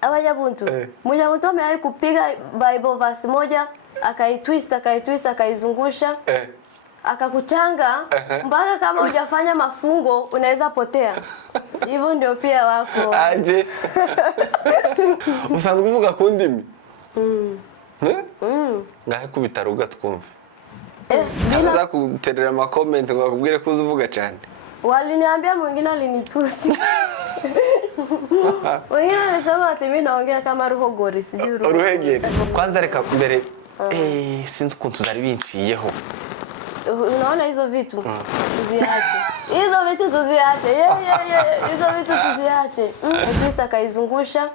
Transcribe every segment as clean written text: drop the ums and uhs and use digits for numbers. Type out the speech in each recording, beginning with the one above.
Abanyabuntu. Munyabuntu amewahi kupiga Bible verse moja, akaitwist akaizungusha. Akakuchanga mpaka kama hujafanya mafungo unaweza potea. Hivyo ndio pia wako. Aje. Usanzwe kuvuga ku ndimi? Ngahe kubitaruga twumve. Ndaza kuterera ama comment ngo akubwire ko uzuvuga cyane. Waliniambia mwingine alinitusi. Wengine wanasema ati mimi naongea kama ruhogori sijui ruhegeri. Kwanza reka mbere sinzi ukuntu zari binciyeho. Unaona hizo vitu tuziache. Hizo vitu tuziache. Hizo vitu tuziache. Kristo akaizungusha.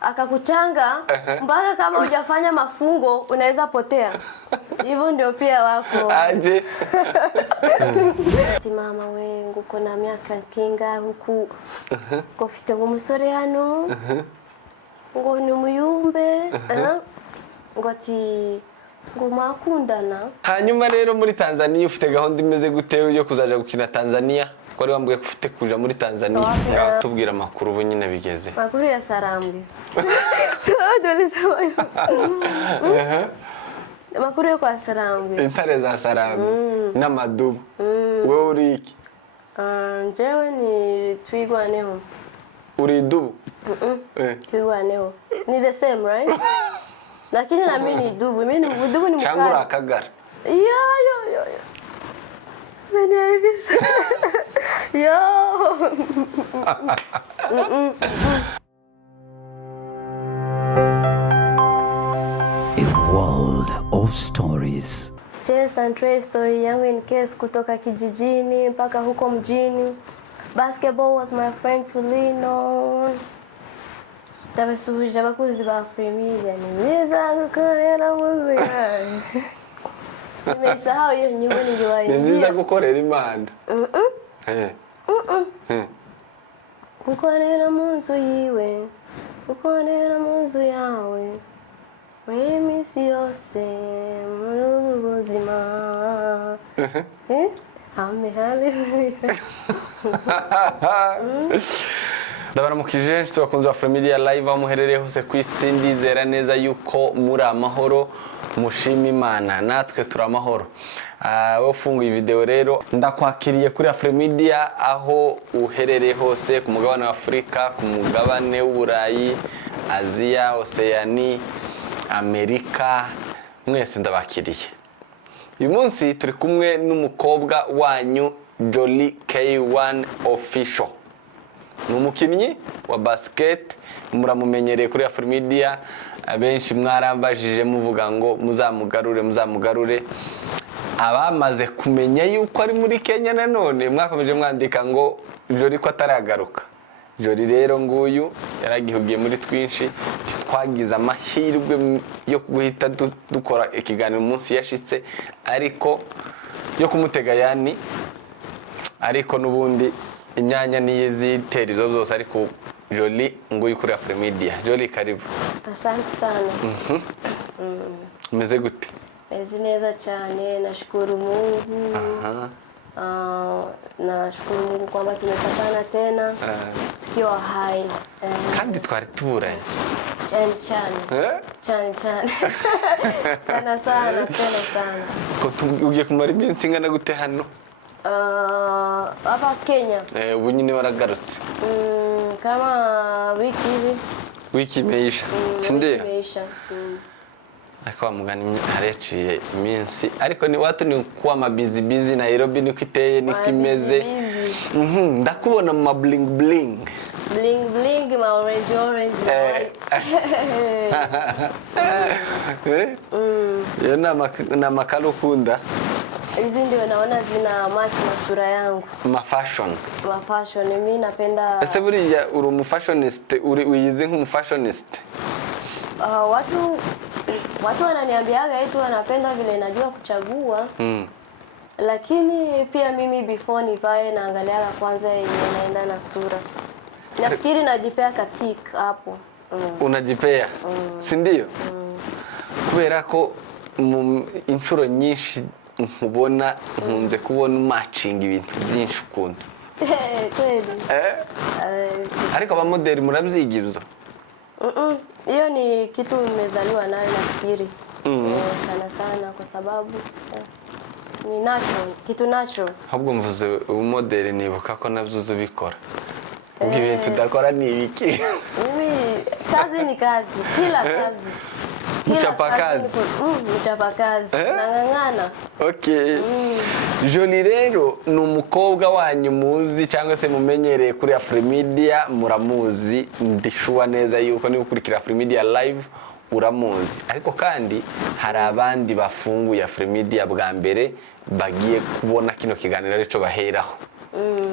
Akakuchanga mpaka kama hujafanya mafungo unaweza potea. Hivyo ndio pia wako. Aje. Mama we nguko na myaka kinga huku. Ko fite umusore hano. Ngo ni umuyumbe. Ngo ati ngo makundana. Hanyuma rero muri Tanzania ufite gahunda imeze gute yo kuzaja gukina Tanzania? Ko ari wambwiye ko ufite kuja muri Tanzania. Ngaho tubwira amakuru ubu nyine bigeze. Makuru ya Sarambwe. Dole sabayo. Makuru yo kwa Sarambwe. Intare za Sarambwe n'amadubu. Wewe uri iki? Njewe ni twigwaneho. Uri dubu? Twigwaneho. Ni the same, right? Lakini na mimi ni dubu. Mimi ni dubu ni mkali. Changura akagara. Yo. Mimi aibisha. Yo. A world of stories. Chase and Trey story yangu in case kutoka kijijini mpaka huko mjini. Basketball was my friend to lean on. Tabasuhuje abakuzi ba Fremedia niza gukorera muzika. Nimesahau hiyo nyimbo niliwaimba. Niza gukorera Imana. Gukorera munzu yiwe. Gukorera munzu yawe. Remisi yose muri ubuzima. Hallelujah. Ndabaramukije tubakunze wa Fremedia live aho muherereye hose ku isi ndizera neza yuko muri amahoro mushima Imana natwe turi amahoro. Wowe ufunguye video rero ndakwakiriye kuri Fremedia aho uherereye hose ku mugabane wa Afrika, ku mugabane w'Uburayi, Aziya, Oceania, Amerika, mwese ndabakiriye. Uyu munsi turi kumwe n'umukobwa wanyu Jolly K1 Official. Ni umukinnyi wa basket muramumenyereye kuri Fremedia, abenshi mwarambajije muvuga ngo muzamugarure. Abamaze kumenya yuko ari muri Kenya nanone mwakomeje mwandika ngo Jolly ko ataragaruka. Jolly rero nguyu yaragihugiye muri twinshi, twagize amahirwe yo guhita dukora ikiganiro umunsi yashitse ariko yo kumutega yani ariko nubundi imyanya niye zitera izo zose ariko Jolly nguyu kuri Fremedia. Jolly karibu. Asante sana. Umeze gute? Meze neza cyane, nashukuru Mungu. Nashukuru Mungu kwamba tumepatana tena tukiwa hai. Kandi twari tuburanye. Cyane. Sana sana. Ko ugiye kumara iminsi ingana gute hano? Hapa Kenya. Ubu nyine waragarutse. Kama wiki imeisha. Sindiyo? Imeisha. Ariko bamugana hareciye iminsi ariko ni watu ni kuwa busy Nairobi niko iteye niko imeze. Ndakubona mu bling bling ma orange. Yo na makalo ukunda. Hizi ndio naona zina match na sura yangu. Fashion. Mimi napenda. Ese buriya uri umufashionist, uyizi nk'umufashionist? Watu wananiambiaga eti wanapenda vile najua kuchagua. Lakini pia mimi before nivae naangalia la kwanza yenye inaenda na sura. Nafikiri najipea katika hapo. Unajipea? Si ndio? Kubera ko inshuro nyinshi nkubona nkunze kubona matching ibintu byinshi ukunda. Kweli. Ariko abamodeli murabyigibyo? Hiyo ni kitu nimezaliwa nayo nafikiri. Sana sana kwa sababu ni natural, kitu natural. Ahubwo mvuze umodeli nibuka ko nabyo ubikora. Ubwo ibintu tudakora ni ibiki? Mimi kazi ni kazi, kila kazi. Mchapakazi. Mchapakazi. Nang'ang'ana. Okay. Jolie rero ni umukobwa wanyu muzi cyangwa se mumenyereye kuri Afrimedia, muramuzi, ndishuwa neza yuko niba ukurikira Afrimedia live uramuzi. Ariko kandi hari abandi bafunguye Afrimedia bwa mbere bagiye kubona kino kiganiro arico baheraho.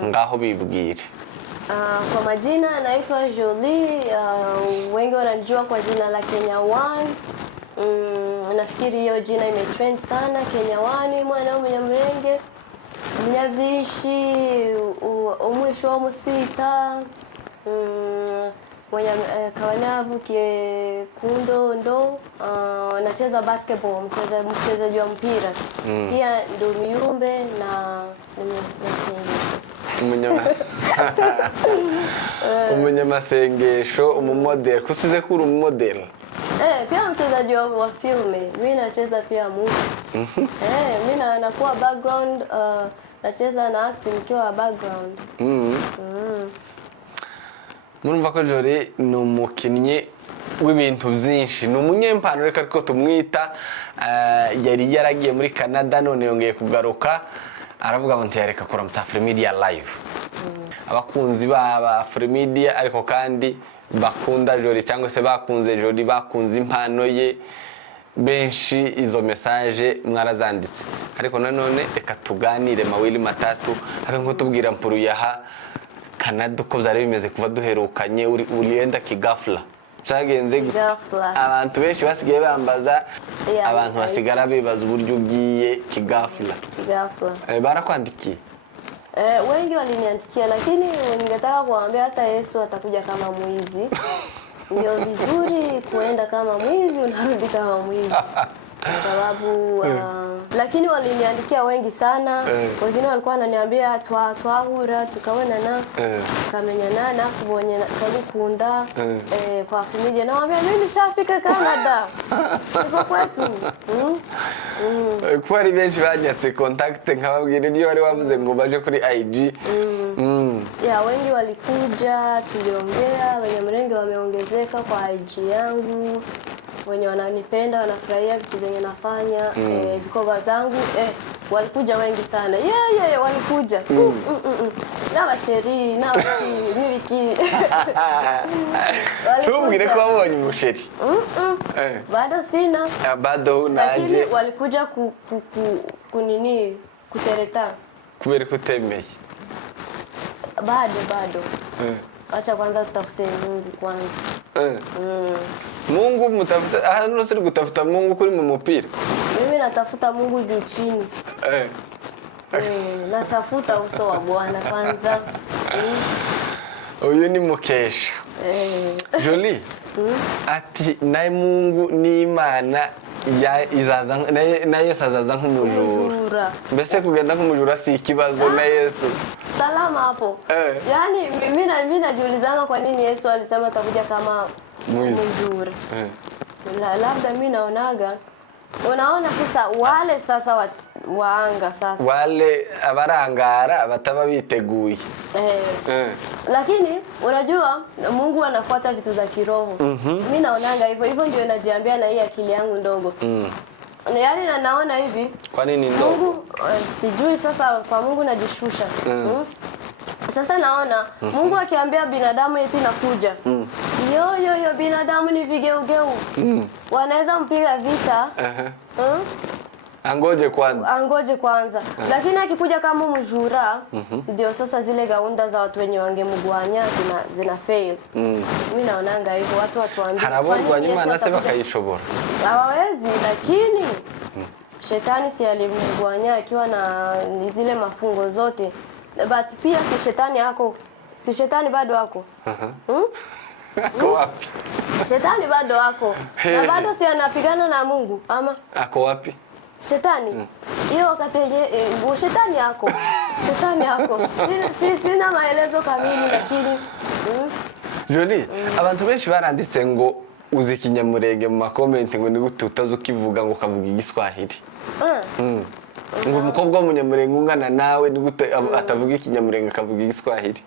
Ngaho bibwire. Kwa majina naitwa Jolie, wengi wanajua kwa jina la Kenya One. Nafikiri hiyo jina imetrend sana. Kenya One, mwanaume Mnyamrenge, mnyavyishi umwisho wa musita, mwenye kawanabu kie kundo ndo, nacheza basketball, mchezaji wa mpira. Pia ndo miumbe na umunyamasengesho, umumodel. Kusize kuri umumodel? Pia mchezaji wa filme. Mimi nacheza pia movie. Mimi nakuwa background, nacheza na acting nikiwa background. Murumva ko Jolie ni umukinnyi w'ibintu byinshi, ni umunyempano reka ariko tumwita. Yari yaragiye muri Canada none yongeye kugaruka, aravuga ngo ntiyareka kora mu Afrimedia live. Abakunzi ba Afrimedia ariko kandi bakunda Jolie cyangwa se bakunze Jolie, bakunze impano ye benshi, izo message mwarazanditse. Ariko nanone reka tuganire mawili matatu abe nko tubwira mpuru yaha Canada uko byari bimeze kuva duherukanye, ulienda kigafla cyagenze abantu benshi basigaye bambaza, abantu basigara bibaza uburyo ugiye kigafla. Barakwandikiye? Wengi waliniandikia, lakini ningetaka kuambia hata Yesu atakuja kama mwizi. Ndio vizuri kuenda kama mwizi, unarudi kama mwizi. Kwa sababu lakini waliniandikia wengi sana. Wengine walikuwa wananiambia twahura tukaona na tukamenyana na kubonye kabikunda kwa Afrimedia. Naambia mimi nishafika Canada. Niko kwetu. Kwa ari benshi banyatse contact nkababwira niyo wari wavuze ngo baje kuri IG. Wengi walikuja, tuliongea, Wanyamrenge wameongezeka kwa IG yangu. Wenye wananipenda, wanafurahia vitu zenye nafanya, vikoga zangu, walikuja wengi sana. Walikuja. Na basheri, na nibiki. Tumbwire ko wabonye umusheri. Bado sina. Bado unaje. Lakini walikuja kunini kutereta. Kubera ko utemeye. Bado. Acha kwanza tutafute Mungu kwanza. Mungu mtafuta, hano siri kutafuta Mungu kuri mu mupira. Mimi natafuta Mungu juu chini. Natafuta uso wa Bwana kwanza. Uyu ni Mukesha. Jolie. Ati naye Mungu ni Imana izaza na Yesu azaza nk'umujura. Mbese kugenda nk'umujura si ikibazo na Yesu. Salama hapo. Yaani mimi najiulizanga kwa nini Yesu alisema atakuja kama mujura. Labda mimi naonaga, unaona sasa wale sasa waanga sasa. Wale abarangara bataba biteguye. Lakini unajua Mungu anafuata vitu za kiroho. Mimi naonaga hivyo ndio najiambia na hii akili yangu ndogo. Yaani naona hivi. Kwa nini ndogo? Mungu sijui sasa kwa Mungu najishusha. Sasa naona Mungu akiambia binadamu eti nakuja. Yo binadamu ni vigeugeu. Wanaweza mpiga vita. Angoje kwanza. Lakini akikuja kama mjura, ndio sasa zile gaunda za watu wenye wangemgwanya zina fail. Mimi naonanga hivyo watu watuambie. Harabogwa nyuma nase bakayishobora. Hawawezi, lakini shetani si alimgwanya akiwa na zile mafungo zote. But pia si shetani bado wako. Ako wapi? Shetani bado wako. Na bado si anapigana na Mungu ama? Ako wapi? Shetani. Hiyo wakati shetani yako. Shetani yako. Sina maelezo kamili lakini Jolie, abantu benshi baranditse ngo uzi Kinyamurenge mu makomenti ngo ni gute utazukivuga ngo kavuga Igiswahili. Ngo umukobwa w'umunyamurenge ungana nawe ni gute atavuga Kinyamurenge akavuga Igiswahili.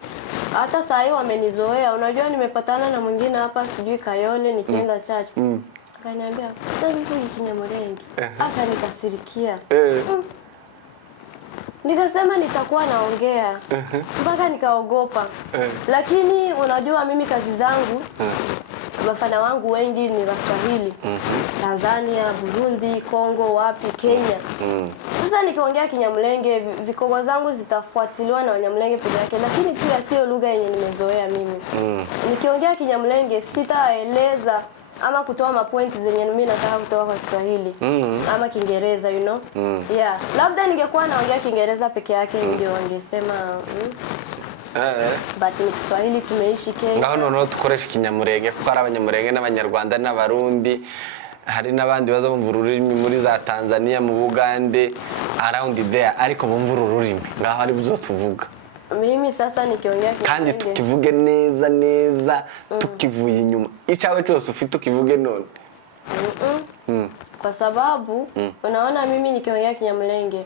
Hata saa hii wamenizoea. Unajua nimepatana na mwingine hapa sijui Kayole nikienda church. Akaniambia, "Unavuga Kinyamurenge." Akanikasirikia. Nikasema nitakuwa naongea. Mpaka nikaogopa. Lakini unajua mimi kazi zangu wafana wangu wengi ni Waswahili. Tanzania, Burundi, Kongo, wapi, Kenya. Sasa nikiongea Kinyamulenge vikogo zangu zitafuatiliwa na Wanyamulenge peke yake, lakini pia sio lugha yenye nimezoea mimi. Nikiongea Kinyamulenge sitaeleza ama kutoa mapointi zenye mimi nataka kutoa kwa Kiswahili ama Kiingereza, you know. Yeah, labda ningekuwa naongea Kiingereza peke yake ndio wangesema but ni Kiswahili tumeishi Kenya. Ngaho noneho dukoresha Kinyamurenge kuko ari Abanyamurenge n'Abanyarwanda n'Abarundi, hari n'abandi baza bumva ururimi muri za Tanzania, mu Bugande, around there, ariko bumva ururimi ngaho ari byo tuvuga. Mimi sasa nikiongea kandi tukivuge neza neza tukivuye inyuma icyawe cyose ufite ukivuge none. Kwa sababu unaona mimi nikiongea Kinyamulenge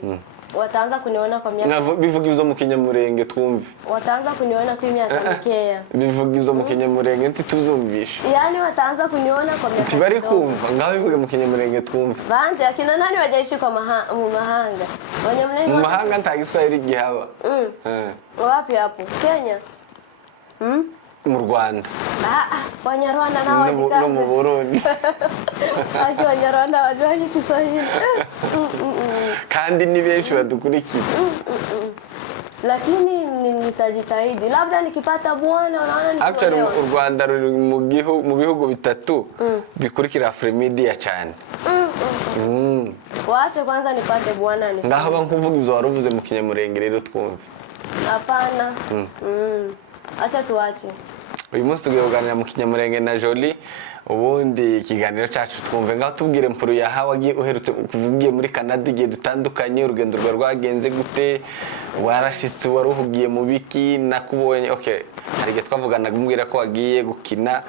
wataanza kuniona kwa miaka. Bivuga izo mu Kinyamurenge twumve. Wataanza kuniona kwa miaka mikeya. Bivuga izo mu Kinyamurenge ntituzumvisha. Yani wataanza kuniona kwa miaka. Tibari kumva ngaho bivuga mu Kinyamurenge twumve. Banje akina nani wajaishi kwa mu mahanga. Wanyamulenge mu mahanga nta Giswahili gihaba. Wapi hapo? Kenya? Mu Rwanda. Wanyarwanda na wajikaze. No mu Burundi. Aje Wanyarwanda wajua Kiswahili. Kandi ni benshi badukurikira. Lakini nitajitahidi. Labda nikipata bwana unaona ni. Actually u Rwanda ruri mu bihugu bitatu bikurikira Afrmedia cyane. Waache kwanza nipate bwana ni. Ngaho bankuvuga ibyo waruvuze mu Kinyamurenge rero twumve. Hapana. Acha tuache. Uyu munsi tugiye kuganira mu Kinyamurenge na Jolie, ubundi ikiganiro cyacu twumve ngaho tubwire mpuru ya hawagiye uherutse kuvugiye muri Canada igihe dutandukanye, urugendo rwagenze gute, warashitse waruhugiye mu biki, nakubonye okay, hari igihe twavuganaga umbwira ko wagiye gukina,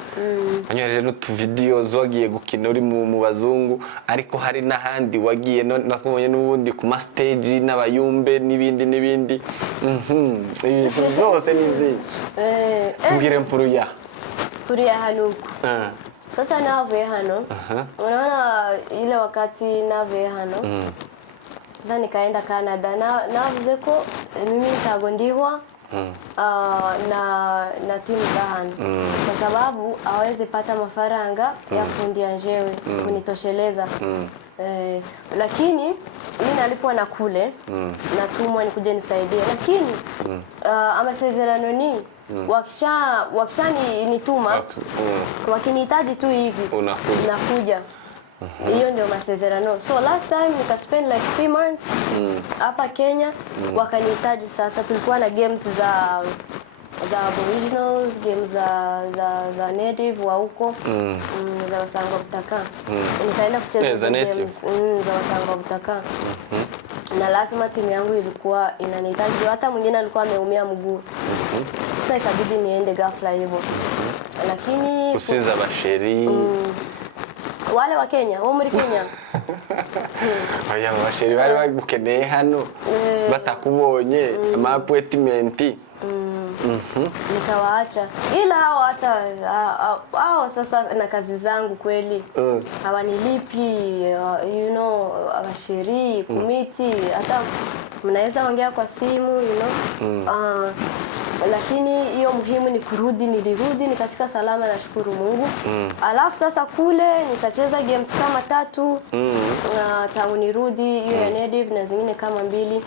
wanyohereje n'utu videos wagiye gukina uri mu bazungu, ariko hari n'ahandi wagiye nakubonye n'ubundi ku ma stage n'abayumbe n'ibindi ibintu byose nizi. Tubwire mpuru ya hano. Sasa navuye hano. Unaona ile wakati navuye hano. Sasa nikaenda Canada navuze ko mimi nitagondihwa na timu za hano. Kwa sababu hawezi pata mafaranga ya kundia njewe kunitosheleza. Lakini mimi nalipwa na kule natumwa nikuje nisaidie, lakini amasezerano ni wakishani nituma wakinihitaji tu hivi nakuja. Hiyo ndio masezerano. So last time nika spend like 3 months hapa Kenya, wakanihitaji. Sasa tulikuwa na games za Aboriginals, games za native wa huko, za Wasangwa Butaka. Nikaenda kucheza games za Wasangwa Butaka. Na lazima timu yangu ilikuwa inanihitaji, hata mwingine alikuwa ameumia mguu. Sasa ikabidi niende ghafla hivyo. Lakini usiza basheri wale wa Kenya, wao muri Kenya. Oya basheri bari bagukeneye hano batakubonye amaappointment. Nikawaacha. Ila hao sasa na kazi zangu kweli hawanilipi, you know, abasheri kumiti, hata mnaweza ongea kwa simu, you know. Lakini hiyo muhimu ni kurudi. Nilirudi nikafika salama, nashukuru Mungu. Alafu sasa kule nikacheza games kama 3 tangu nirudi, hiyo ya native na zingine kama 2.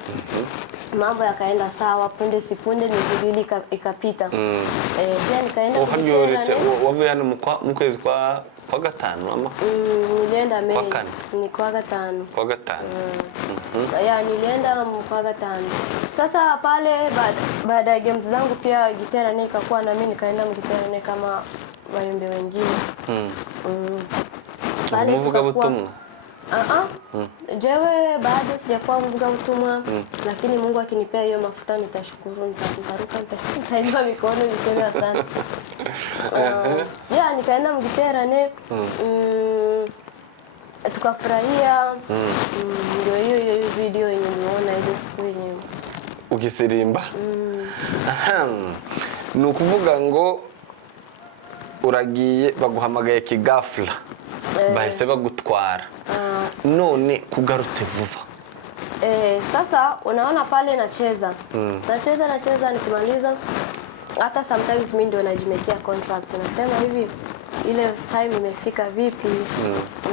Mambo yakaenda sawa, punde sipunde miezi 2 ikapita. Pia nikaenda wavuye hano mu kwezi kwa gatanu ama nilienda Mei ni kwa gatanu. Nilienda kwa gatanu. Sasa pale baada ya games zangu pia gitara nikakuwa na mimi nikaenda mgitara kama wayumbe wengine. Pale muvuga butumwa. Jewe bado sijakuwa mvuga utumwa, lakini Mungu akinipea hiyo mafuta nitashukuru, nitainua mikono niseme asante. Nikaenda Mgiterane, tukafurahia, ndio hiyo video yenye niona ile siku yenyewe. Ukisirimba. Ni ukuvuga ngo uragiye baguhamagaye kigafla. Bahise bagutwara. None kugarutse vuba. Sasa unaona pale nacheza. Nacheza nikimaliza hata sometimes mimi ndio najimekea contract. Nasema hivi ile time imefika vipi?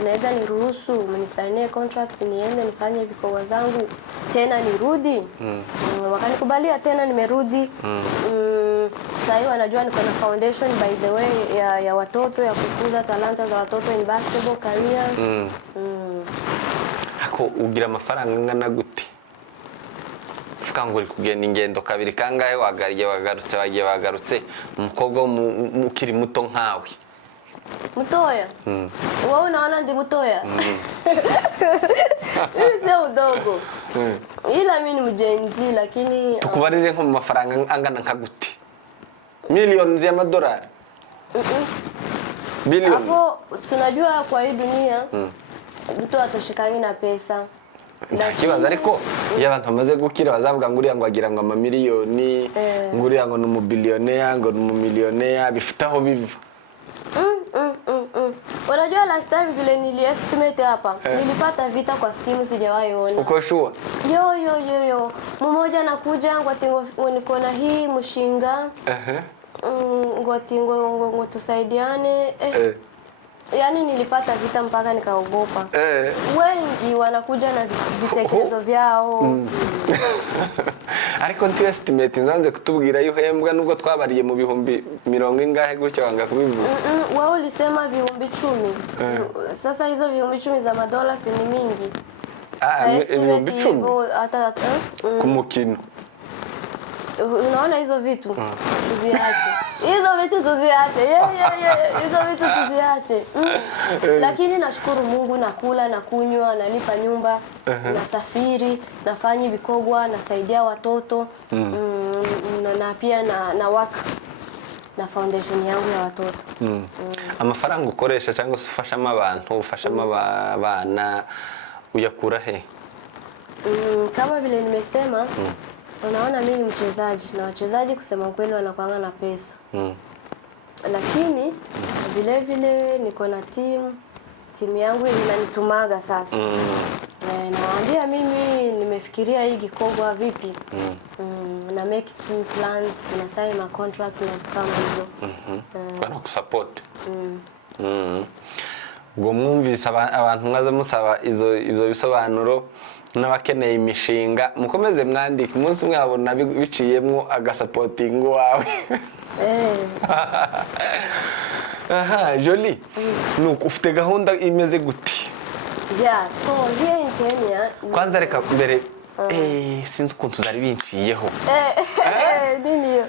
Unaweza niruhusu mnisainie contract niende nifanye vikao zangu tena nirudi? Wakanikubalia tena nimerudi. Sasa hivi wanajua niko na foundation by the way ya watoto ya kukuza talanta za watoto in basketball career. Ako ugira amafaranga ngana gute? Fuka ngo uri kugenda ingendo kabiri kangahe wagarutse umukobwa mukiri muto nkawe. Mutoya? Wewe unaona ndi mutoya? Sio mdogo. Ila mimi ni mjenzi lakini tukubarire nko mu mafaranga angana nka gute? Millions y'amadolari? Billions? Hapo unajua kwa hii dunia mtu atoshikangi na pesa. Kibaza ariko iyo abantu bamaze gukira bazavuga nguriya ngo agira ngo amamiliyoni, nguriya ngo n'umubilionea, ngo n'umumilionea, bifitaho biva. Unajua last time vile niliestimate hapa, nilipata vita kwa simu sijawahi ona. Uko sure? Yo. Mmoja anakuja ngwatingo niko na hii mshinga. Ngwatingo tusaidiane. Yaani nilipata vita mpaka nikaogopa. Wengi wanakuja na vitekerezo vyao. Ariko nti estimate nzanze kutubwira yo hembwa nubwo twabariye mu bihumbi 20 ingahe gutyo wanga kubivuga. Wao ulisema bihumbi 10. Sasa hizo bihumbi 10 za madola si ni mingi. Bihumbi 10 hata kumukino. Unaona hizo vitu tuziache. Hizo vitu tuziache. Hizo vitu tuziache. Lakini nashukuru Mungu nakula na kunywa, nalipa nyumba, nasafiri, nafanya vikogwa, nasaidia watoto, na pia na work na foundation yangu ya watoto. Amafaranga ukoresha cyangwa ufashamo abantu, ufashamo abana uyakura he? Kama vile nimesema, unaona mimi ni mchezaji na wachezaji kusema kweli wanakuanga na pesa. Lakini vile niko na timu yangu inanitumaga sasa. Nawaambia mimi nimefikiria hii Gikogwa vipi. Na make two plans, na sign a contract na kama hizo. Kwa kusupport. Ngo mwumvise abantu mwaza musaba izo bisobanuro n'abakeneye imishinga mukomeze mwandike umunsi umwe abona biciyemwo agasupporting wawe. Jolie. Nuko ufite gahunda imeze gute? So here in Kenya kwanza reka mbere sinzi ukuntu zari binciyeho. Niniyo?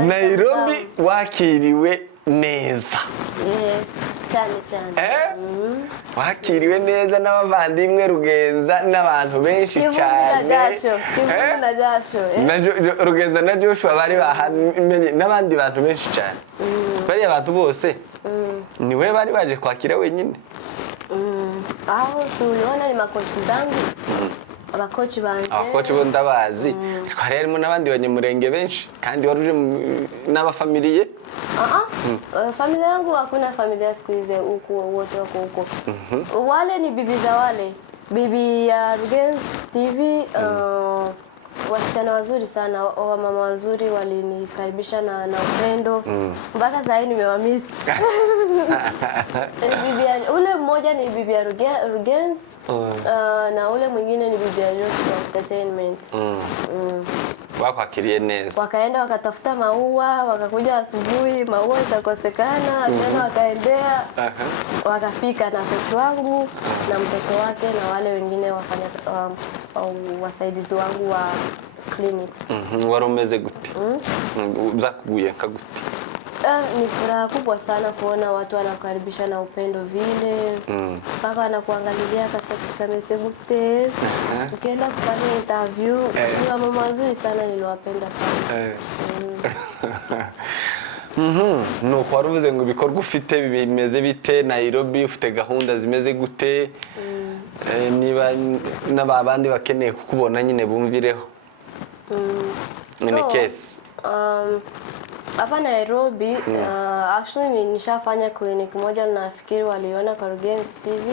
Nairobi wakiriwe neza. Cyane. Wakiriwe neza n'abavandimwe Rugenza n'abantu benshi cyane. Rugenza na Joshua bari bahamenye n'abandi bantu benshi cyane. Bari abantu bose niwe bari baje kwakira wenyine. Aho uliona ni makochi zangu. Abakochi banje. Abakochi bo ndabazi. Ariko harimo n'abandi banyamurenge benshi kandi waruje n'abafamiliye. Familia yangu hakuna familia siku hizi huko, wote wako huko. Wale ni bibi za wale. Bibi ya Rugenz TV, wasichana wazuri sana, mama wazuri walinikaribisha na upendo. Mpaka sasa hivi nimewamiss. Ule mmoja ni bibi ya Rugenz, na ule mwingine ni bibi ya Joshua Entertainment. Wakwakiriye neza. Wakaenda wakatafuta maua, wakakuja asubuhi, maua itakosekana, tena wakaendea, wakafika na mtoto wangu na mtoto wake na wale wengine wafanya wasaidizi wangu wa clinics. Wari umeze gute? Byakuguye kaguti? Ni furaha kubwa sana kuona watu wanakaribisha na upendo vile. Mpaka wanakuangalilia katika mesebute. Ukienda kufanya interview, ni mambo mazuri sana niliwapenda sana. Nuko waruvuze ngo ibikorwa ufite bimeze bite Nairobi, ufite gahunda zimeze gute? Niba n'abandi bakeneye kukubona nyine bumvireho. In case hapa Nairobi, actually nishafanya clinic moja nafikiri waliona Karugenzi TV.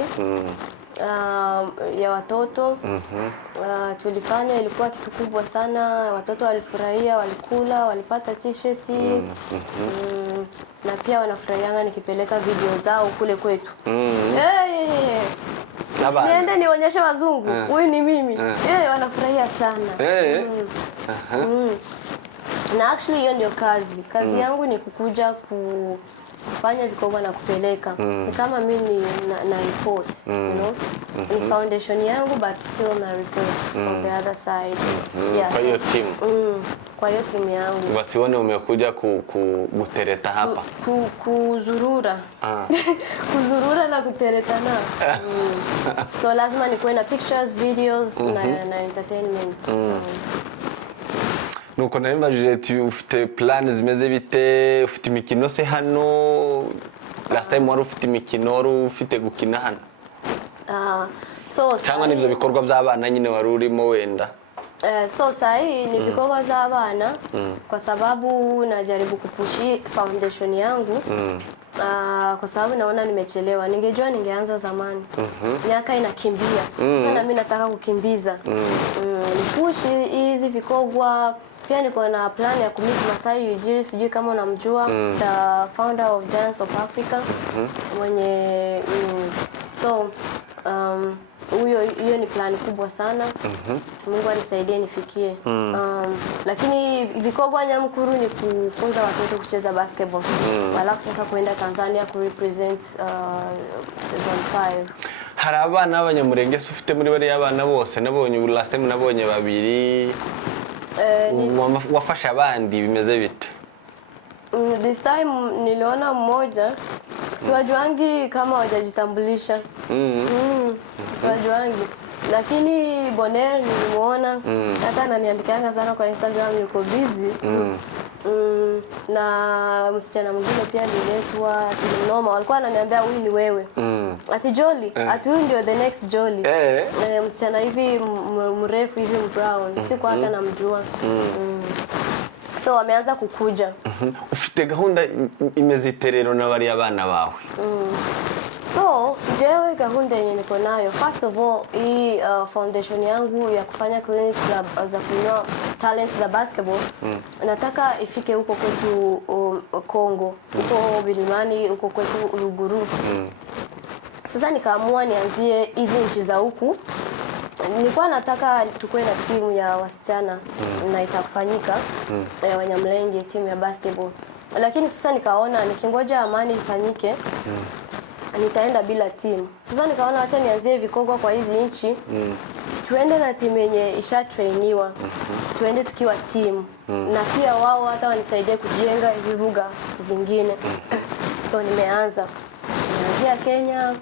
Ya watoto. Tulifanya, ilikuwa kitu kubwa sana, watoto walifurahia, walikula, walipata t-shirt. Na pia wanafurahianga nikipeleka video zao kule kwetu. Niende nionyeshe wazungu, huyu ni mimi. Wanafurahia sana. Na actually hiyo ndio kazi yangu ni kukuja kufanya vikogwa na kupeleka. Ni kama mimi na report, you know. Ni foundation yangu but still na report on the other side. Kwa hiyo team. Kwa hiyo team yangu. Wasione umekuja kutereta hapa. Kuzurura. Kuzurura na kutereta na. So lazima nikuwe na pictures, videos na entertainment. Nuko narimajije ufite plan zimeze bite, ufite imikino se hano? Last time wari ufite imikino, wari ufite gukina hano? Cyangwa nibyo bikorwa by'abana nyine wari urimo wenda? So sahi ni bikorwa z'abana kwa sababu najaribu kupushi foundation yangu. Kwa sababu naona nimechelewa. Ningejua ningeanza zamani. Miaka inakimbia. Sasa mimi nataka kukimbiza. Nipushi hizi vikogwa. Pia niko na plan ya kumit Masai Ujiri, sijui kama unamjua, the founder of Giants of Africa. Mwenye so hiyo ni plan kubwa sana. Mungu anisaidie nifikie. Lakini vikogwa Nyamukuru ni kufunza watoto kucheza basketball. Alafu sasa kuenda Tanzania ku represent zone 5. Hari abana b'Abanyamurenge ufite muri bari abana bose? Nabonye last time nabonye babiri. Wafasha abandi bimeze bite? This time niliona mmoja. Siwajuangi kama wajajitambulisha. Siwajuangi. Lakini Bonner nilimuona. Hata ananiandikianga sana kwa Instagram, yuko busy. Na msichana mwingine pia aliletwa Noma. Walikuwa wananiambia huyu ni wewe. Ati Jolly, ati huyu ndio the next Jolly. Msichana hivi mrefu hivi brown. Siko hata namjua. So wameanza kukuja. Ufite gahunda imeziterero na bari abana bawe? So, jewe gahunda yenye niko nayo. First of all, hii foundation yangu ya kufanya clinics za kunyoa talents za basketball. Nataka ifike huko kwetu Kongo, huko Bilimani, huko kwetu Ruguru. Sasa nikaamua nianzie hizi nchi za huku. Nilikuwa nataka tukue na timu ya wasichana na itakufanyika ya Wanyamulenge, timu ya basketball. Lakini sasa nikaona nikingoja amani ifanyike, nitaenda bila timu. Sasa nikaona acha nianzie vikogwa kwa hizi nchi. Tuende na timu yenye ishatrainiwa. Tuende tukiwa timu. Na pia wao hata wanisaidie kujenga vibuga zingine. So nimeanza Kenya,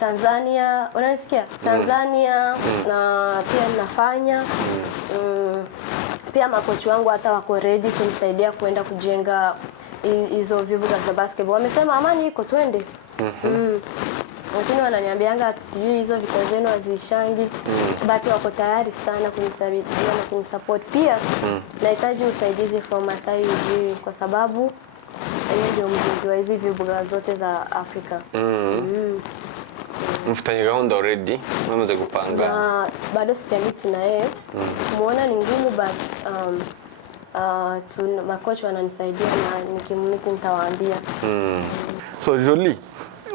Tanzania, unanisikia? Tanzania na pia ninafanya. Pia makochi wangu hata wako ready kunisaidia kwenda kujenga hizo vibuga za basketball. Wamesema amani iko twende. Lakini wananiambianga sijui hizo vita zenu hazishangi. But wako tayari sana kunisaidia na kunisupport. Pia nahitaji usaidizi from Masai Ujiri kwa sababu yeye ndio mjenzi wa hizi vibuga zote za Afrika. Mfitanye gahunda already, mwamaze gupanga? Na bado sijamiti na yeye. Muona ni ngumu but makochi wananisaidia na nikimumiti nitawaambia. So Jolly,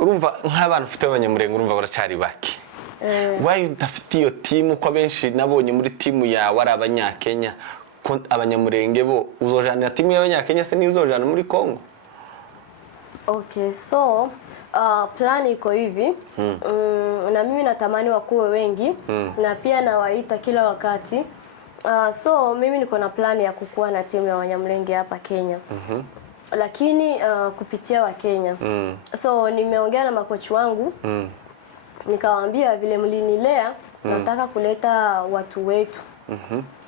urumva nk'abantu ufite Abanyamurenge urumva baracari bake. Why udafite iyo timu ko benshi nabonye muri timu yawe ari Abanyakenya? Ko Abanyamurenge bo uzojana timu y'Abanyakenya se ni uzojana muri Kongo? Okay, so plan iko hivi. Na mimi natamani wakuwe wengi na pia nawaita kila wakati. So mimi niko na plan ya kukua na timu ya Wanyamulenge hapa Kenya. lakini kupitia wa Kenya. So nimeongea na makochi wangu nikawaambia vile mlinilea nataka kuleta watu wetu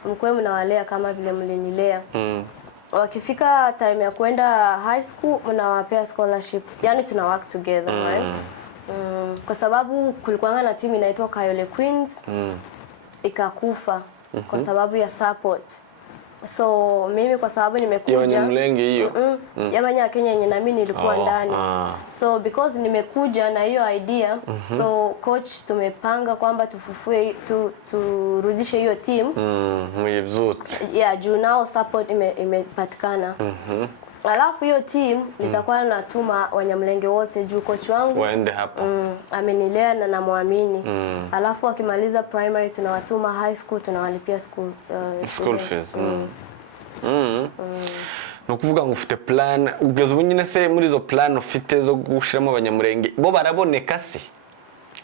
mkwe mnawalea kama vile mlinilea. Wakifika time ya kwenda high school mnawapea scholarship, yani tuna work together right? Kwa sababu kulikuwa na timu inaitwa Kayole Queens ikakufa kwa sababu ya support. So mimi kwa sababu nimekuja Wanyamulenge hiyo ya Kenya yenye na mimi nilikuwa ndani. So because nimekuja na hiyo idea so coach tumepanga kwamba tufufue turudishe hiyo team mwibuzote. Yeah, juu nao support imepatikana. Alafu hiyo team nitakuwa natuma Wanyamulenge wote juu coach wangu waende hapo. Amenilea na namwamini. Alafu wakimaliza primary tunawatuma high school tunawalipia school fees. Nukuvuga ngo ufite plan ugeze ubu nyine se muri zo plan ufite zo gushiramo Abanyamulenge bo baraboneka se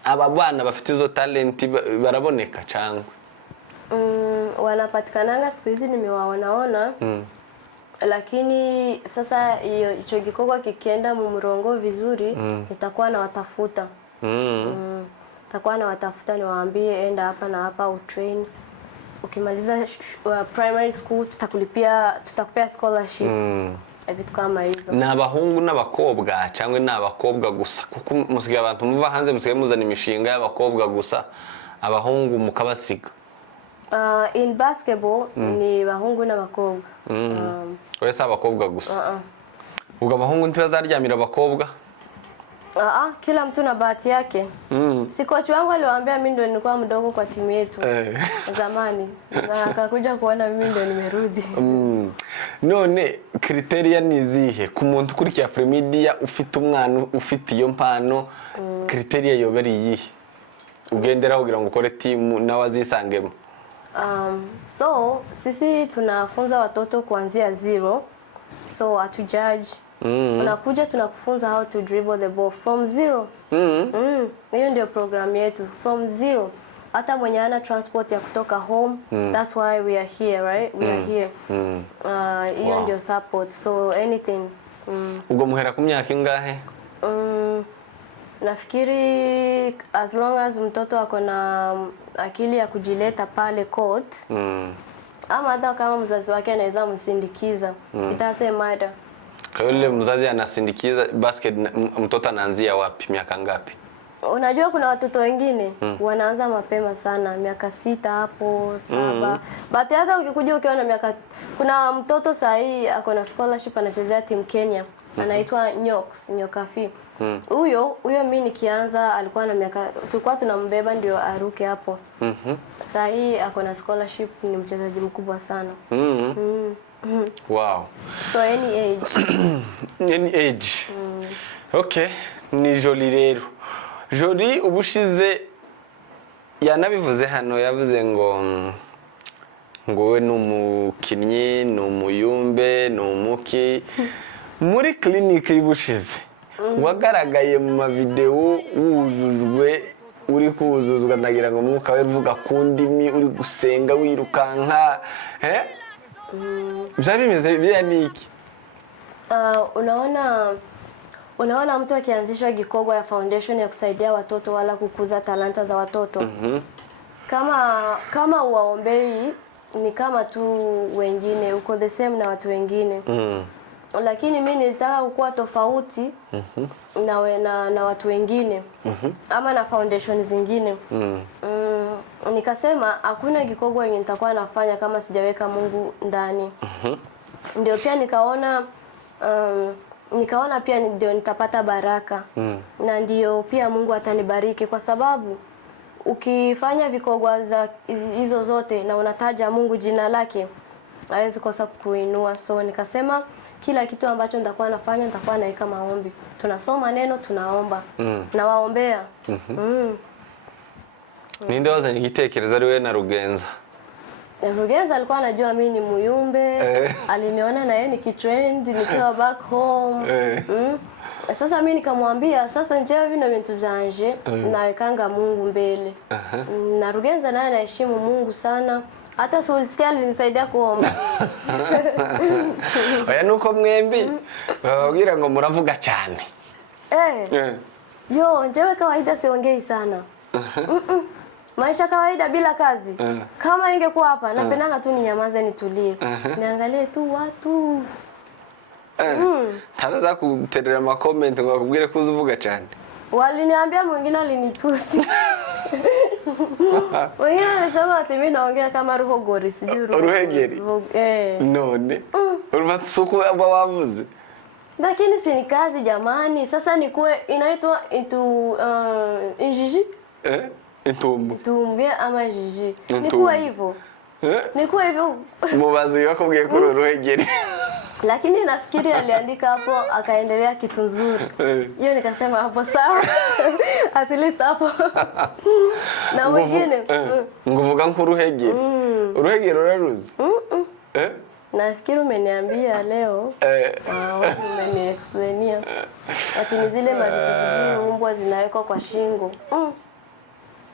aba bana bafite zo talent baraboneka cyangwa wanapatikananga siku hizi nimewaonaona lakini sasa hicho gikorwa kikienda mu murongo vizuri nitakuwa na watafuta nitakuwa na watafuta niwaambie enda hapa na hapa utrain ukimaliza primary school tutakupea scholarship vitu kama hizo. Na abahungu n'abakobwa cyangwa na abakobwa gusa kuko musigaye abantu muva hanze musigaye muzana imishinga y'abakobwa gusa abahungu mukabasiga? In basketball ni bahungu n'abakobwa. Wese abakobwa gusa. Ubwo abahungu ntibazaryamira abakobwa? Kila mtu na bahati yake. Si coach wangu aliwaambia mimi ndio nilikuwa mdogo kwa timu yetu zamani na akakuja kuona mimi ndio nimerudi. None criteria nizihe ku muntu kurikiye Afrmedia ufite umwana ufite iyo mpano criteria yobera yihe ugenderaho kugira ngo ukore team nawazisangemo? So sisi tunafunza watoto kuanzia zero, so atujudge. Unakuja tunakufunza how to dribble the ball from zero. Hiyo ndio program yetu from zero. Hata mwenye ana transport ya kutoka home, that's why we are here, right? We are here. Hiyo ndio support, so anything. Ubwo muhera ku myaka ingahe? Nafikiri as long as mtoto ako na akili ya kujileta pale court. Ama hata kama mzazi wake anaweza msindikiza. It doesn't matter. Kwa yule mzazi anasindikiza basket mtoto anaanzia wapi miaka ngapi? Unajua kuna watoto wengine wanaanza mapema sana miaka 6 hapo 7. But hata ukikuja ukiona miaka kuna mtoto sahi ako na scholarship anachezea team Kenya anaitwa Nyokafi. Huyo mimi nikianza alikuwa na miaka tulikuwa tunambeba ndio aruke hapo. Sahi ako na scholarship ni mchezaji mkubwa sana. Wow. So any age. Any age. Okay, ni Jolie rero. Jolie ubushize yanabivuze hano yavuze ngo we numukinnyi numuyumbe numuki muri clinic y'ubushize wagaragaye mu mavideo wujujwe uri kuzuzwa ndagira ngo mwuka we vuga kundimi uri gusenga wirukanka byari bimeze bya niki? Unaona mtu akianzisha gikorwa ya foundation ya kusaidia watoto wala kukuza talanta za watoto. Kama uwaombei ni kama tu wengine uko the same na watu wengine. Lakini mimi nilitaka kukuwa tofauti na watu wengine ama na foundation zingine. Nikasema hakuna gikorwa yenye nitakuwa nafanya kama sijaweka Mungu ndani. Ndio pia nikaona pia ndio nitapata baraka. Na ndio pia Mungu atanibariki kwa sababu ukifanya vikogwa za hizo zote na unataja Mungu jina lake hawezi kosa kuinua. So nikasema kila kitu ambacho nitakuwa nafanya nitakuwa naika maombi. Tunasoma neno tunaomba na waombea. Ninde wazanye igitekerezo ari we na Rugenza? Rugenza alikuwa anajua mimi ni muyumbe. Aliniona na yeye nikitrend nikiwa back home. Sasa mimi nikamwambia sasa njoo vino vitu vyanje nawekanga Mungu mbele. Na Rugenza naye anaheshimu Mungu sana. Hata si ulisikia alinisaidia kuomba. Oya nuko mwembi bababwira ngo muravuga cyane. Yo, njewe kawaida siongei sana. Maisha kawaida bila kazi. Kama ingekuwa hapa, napendanga tu ninyamaze nitulie. Niangalie tu watu. Tabaza kuterera ama comment ngo bakubwire ko uvuga cyane. Waliniambia mwingine alinitusi. Wengine walisema ati mimi naongea kama ruhogori, sijui ruhegeri. None. Urumva aba wavuze. Lakini si ni kazi jamani. Sasa nikuwe inaitwa injiji? Intumbu. Tumbie ama injiji. Nikuwe hivyo. Nikuwe hivyo. Mubazi yakubwiye ko ruhegeri. Lakini nafikiri aliandika hapo akaendelea kitu nzuri. Hiyo nikasema hapo sawa. At least hapo. Na mwingine nguvuga nkuruhegeri. Uruhegeri uraruzi? Nafikiri umeniambia leo. Umeniexplainia. Ati ni zile mavitu sijui umbwa zinawekwa kwa shingo.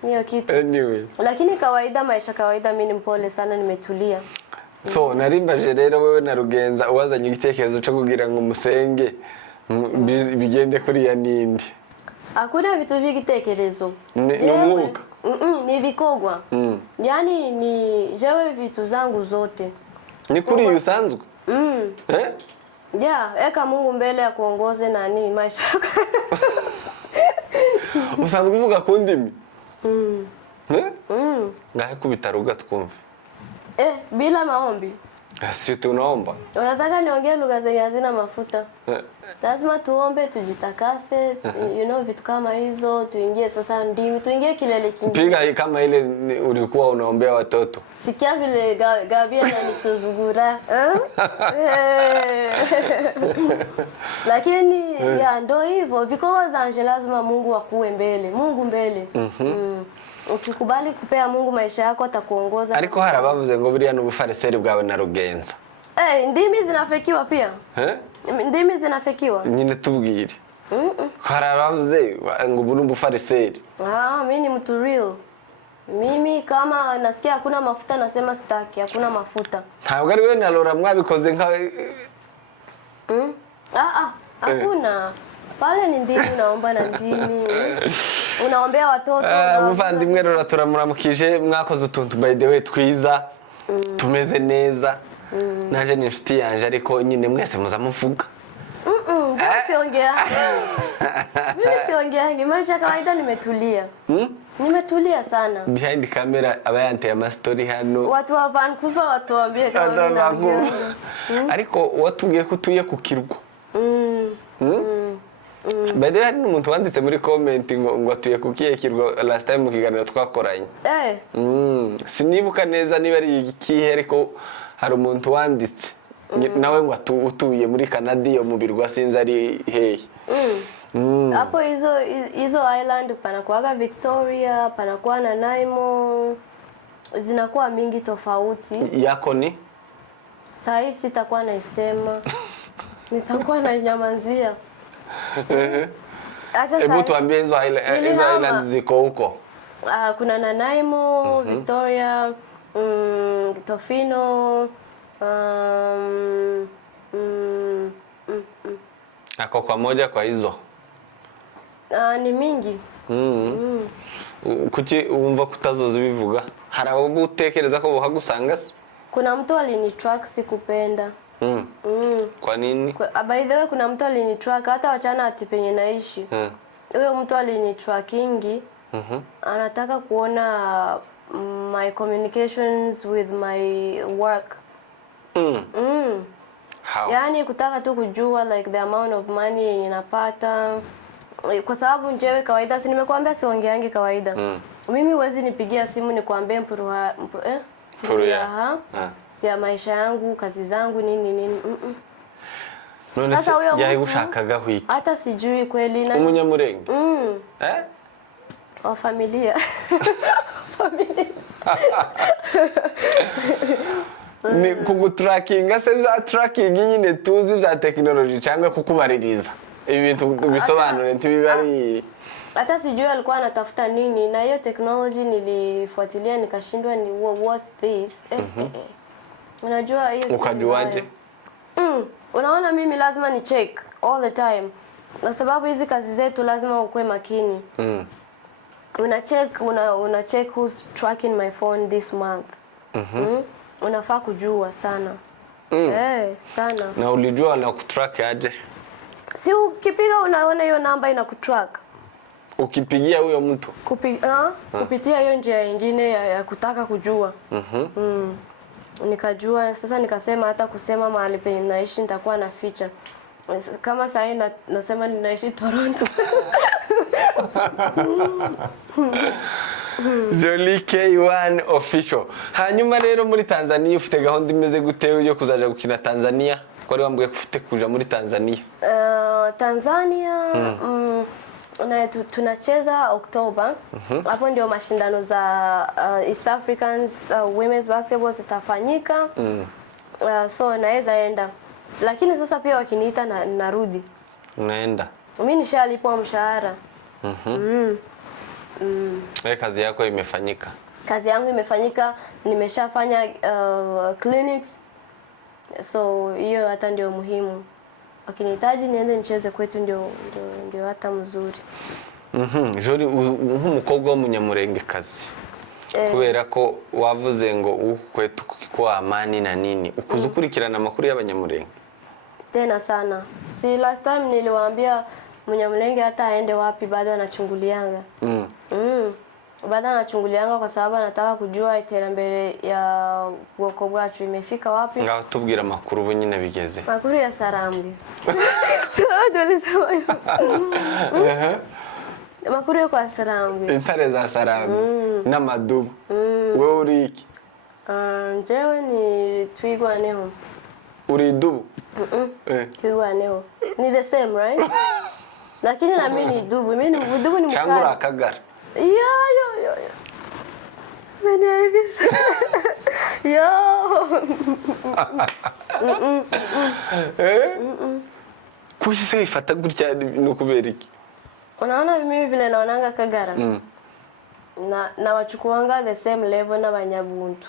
Hiyo kitu. Anyway. Lakini kawaida, maisha kawaida, mimi ni mpole sana, nimetulia. So narimbaje rero wewe na Rugenza uwazanye igitekerezo cyo kugira ngo musenge bigende kuri ya nindi. Hakuna vitu vy'igitekerezo. Ni umwuka. Ni vikogwa. Yaani ni jewe vitu zangu zote. Ni kuri usanzwe? Eka Mungu mbele ya kuongoze nani maisha. Usanzwe uvuga ku ndimi? Ngahe kubitaruga twumve. Bila maombi. Si tunaomba. Unataka niongee lugha zenye hazina mafuta? Lazima tuombe, tujitakase, vitu kama hizo, tuingie sasa ndimi, tuingie kilele kingine. Piga kama ile ulikuwa unaombea watoto. Sikia vile Gabia ananisuzugura. Lakini ndo hivyo, vikao za anje lazima Mungu akuwe mbele, Mungu mbele. Ukikubali kupea Mungu maisha yako atakuongoza. Ariko harabavuze ngo biriya n'ubufariseri bwawe na Rugenza. Ndimi zinafekiwa pia. Ndimi zinafekiwa. Nyine tubwire. Harabavuze ngo buri n'ubufariseri. Mimi ni mtu real. Mimi kama nasikia hakuna mafuta nasema sitaki, hakuna mafuta. Ntabwo ari we na Laura mwabikoze nka hakuna. Pale ni ndimi, naomba na ndimi. Unaombea watoto. Muvandimwe Laura turamuramukije, mwakoze utuntu by the way twiza. Tumeze neza. Naje ni inshuti yanje ariko nyine mwese muzamuvuga. Siongea. Mimi siongea, maisha kawaida, nimetulia. Nimetulia sana. Behind camera abayante ya story hano. Watu wa Vancouver watuambie kama ariko watubwiye ko tuye ku kirwa. Bade hari n'umuntu wanditse muri comment ngo atuye ku kiye kirwa last time mu kiganiro twakoranye. Sinibuka neza niba ari ikihe ariko hari umuntu wanditse nawe ngo utuye muri Canada yo mu birwa sinzi ari hehe. Hapo hizo island panakuaga Victoria, panakuwa na Nanaimo, zinakuwa mingi tofauti. Yako ni? Saa hii sitakuwa naisema. Nitakuwa na nyamazia. Hebu tuambie hizo island ziko huko. Kuna Nanaimo, Victoria, Tofino, ako kwa moja kwa hizo. Ni mingi. Kuki wumva kutazoza bivuga? Hari abo utekereza ko bohagusanga se? Kuna mtu alinitrack sikupenda. Kwa nini? By the way, kuna mtu alinitrack hata wachana ati penye naishi. Huyo mtu alinitrackingi. Anataka kuona my communications with my work. How? Yaani kutaka tu kujua like the amount of money yenye napata. Kwa sababu njewe kawaida, si nimekuambia siongeangi kawaida. Mimi huwezi nipigia simu nikwambie ya maisha yangu, kazi zangu, nini. None se yaje gushakaga hwiki. Hata sijui kweli na Umunyamurenge. Wa familia. Familia. Ni kugutrackinga se bya tracking nyine tuzi bya technology cyangwa kukubaririza. ibintu bisobanure ntibibari hata sijui alikuwa anatafuta nini, na hiyo technology nilifuatilia nikashindwa ni what's this. Unajua hiyo ukajuaje? Unaona mimi lazima ni check all the time. Na sababu hizi kazi zetu lazima ukue makini. Una check who's tracking my phone this month. Unafaa kujua sana. Sana. Na ulijua na kutrack aje? Si ukipiga unaona hiyo namba ina kutrack. Ukipigia huyo mtu? Kupitia hiyo njia nyingine ya kutaka kujua. Nikajua sasa, nikasema hata kusema mahali penye naishi nitakuwa na feature. Kama sasa nasema ninaishi Toronto. Jolie K1 official. Hanyuma rero muri Tanzania ufite gahunda imeze gute yo kuzaja gukina Tanzania? Ko ari wambwiye ko ufite kuja muri Tanzania. Tanzania na tunacheza Oktoba. Hapo ndio mashindano za East Africans Women's Basketball zitafanyika. So naweza enda. Lakini sasa pia wakiniita narudi. Unaenda? Mimi nishalipwa mshahara. Kazi yako imefanyika? Kazi yangu imefanyika, nimeshafanya clinics. So hiyo hata ndio muhimu. Wakinihitaji niende nicheze kwetu ndio hata mzuri. Jolie nk'umukobwa w'umunyamurengekazi. Kubera ko wavuze ngo ukwetu kuko amani na nini, ukuzukurikirana amakuru y'abanyamurenge? Tena sana. Si last time niliwaambia Munyamulenge hata aende wapi bado anachungulianga. Bado anachungulianga kwa sababu anataka kujua iterambere ya bwoko bwacu imefika wapi. Ngaho tubwira amakuru bo nyine bigeze. Makuru ya Sarambwe. Makuru yo kwa Sarambwe. Intare za Sarambwe n'amadubu. Wewe uri iki? Jewe ni Twigwaneho. Uri dubu? Twigwaneho. Ni the same, right? Lakini na mimi ni dubu. Mimi ni dubu ni mkali. Changura Akagara. Yo. Mimi aibisha. Yo. Kushise ifata gutya no kubera iki? Unaona mimi vile naonanga Kagara. Na wachukuanga the same level na Banyabuntu.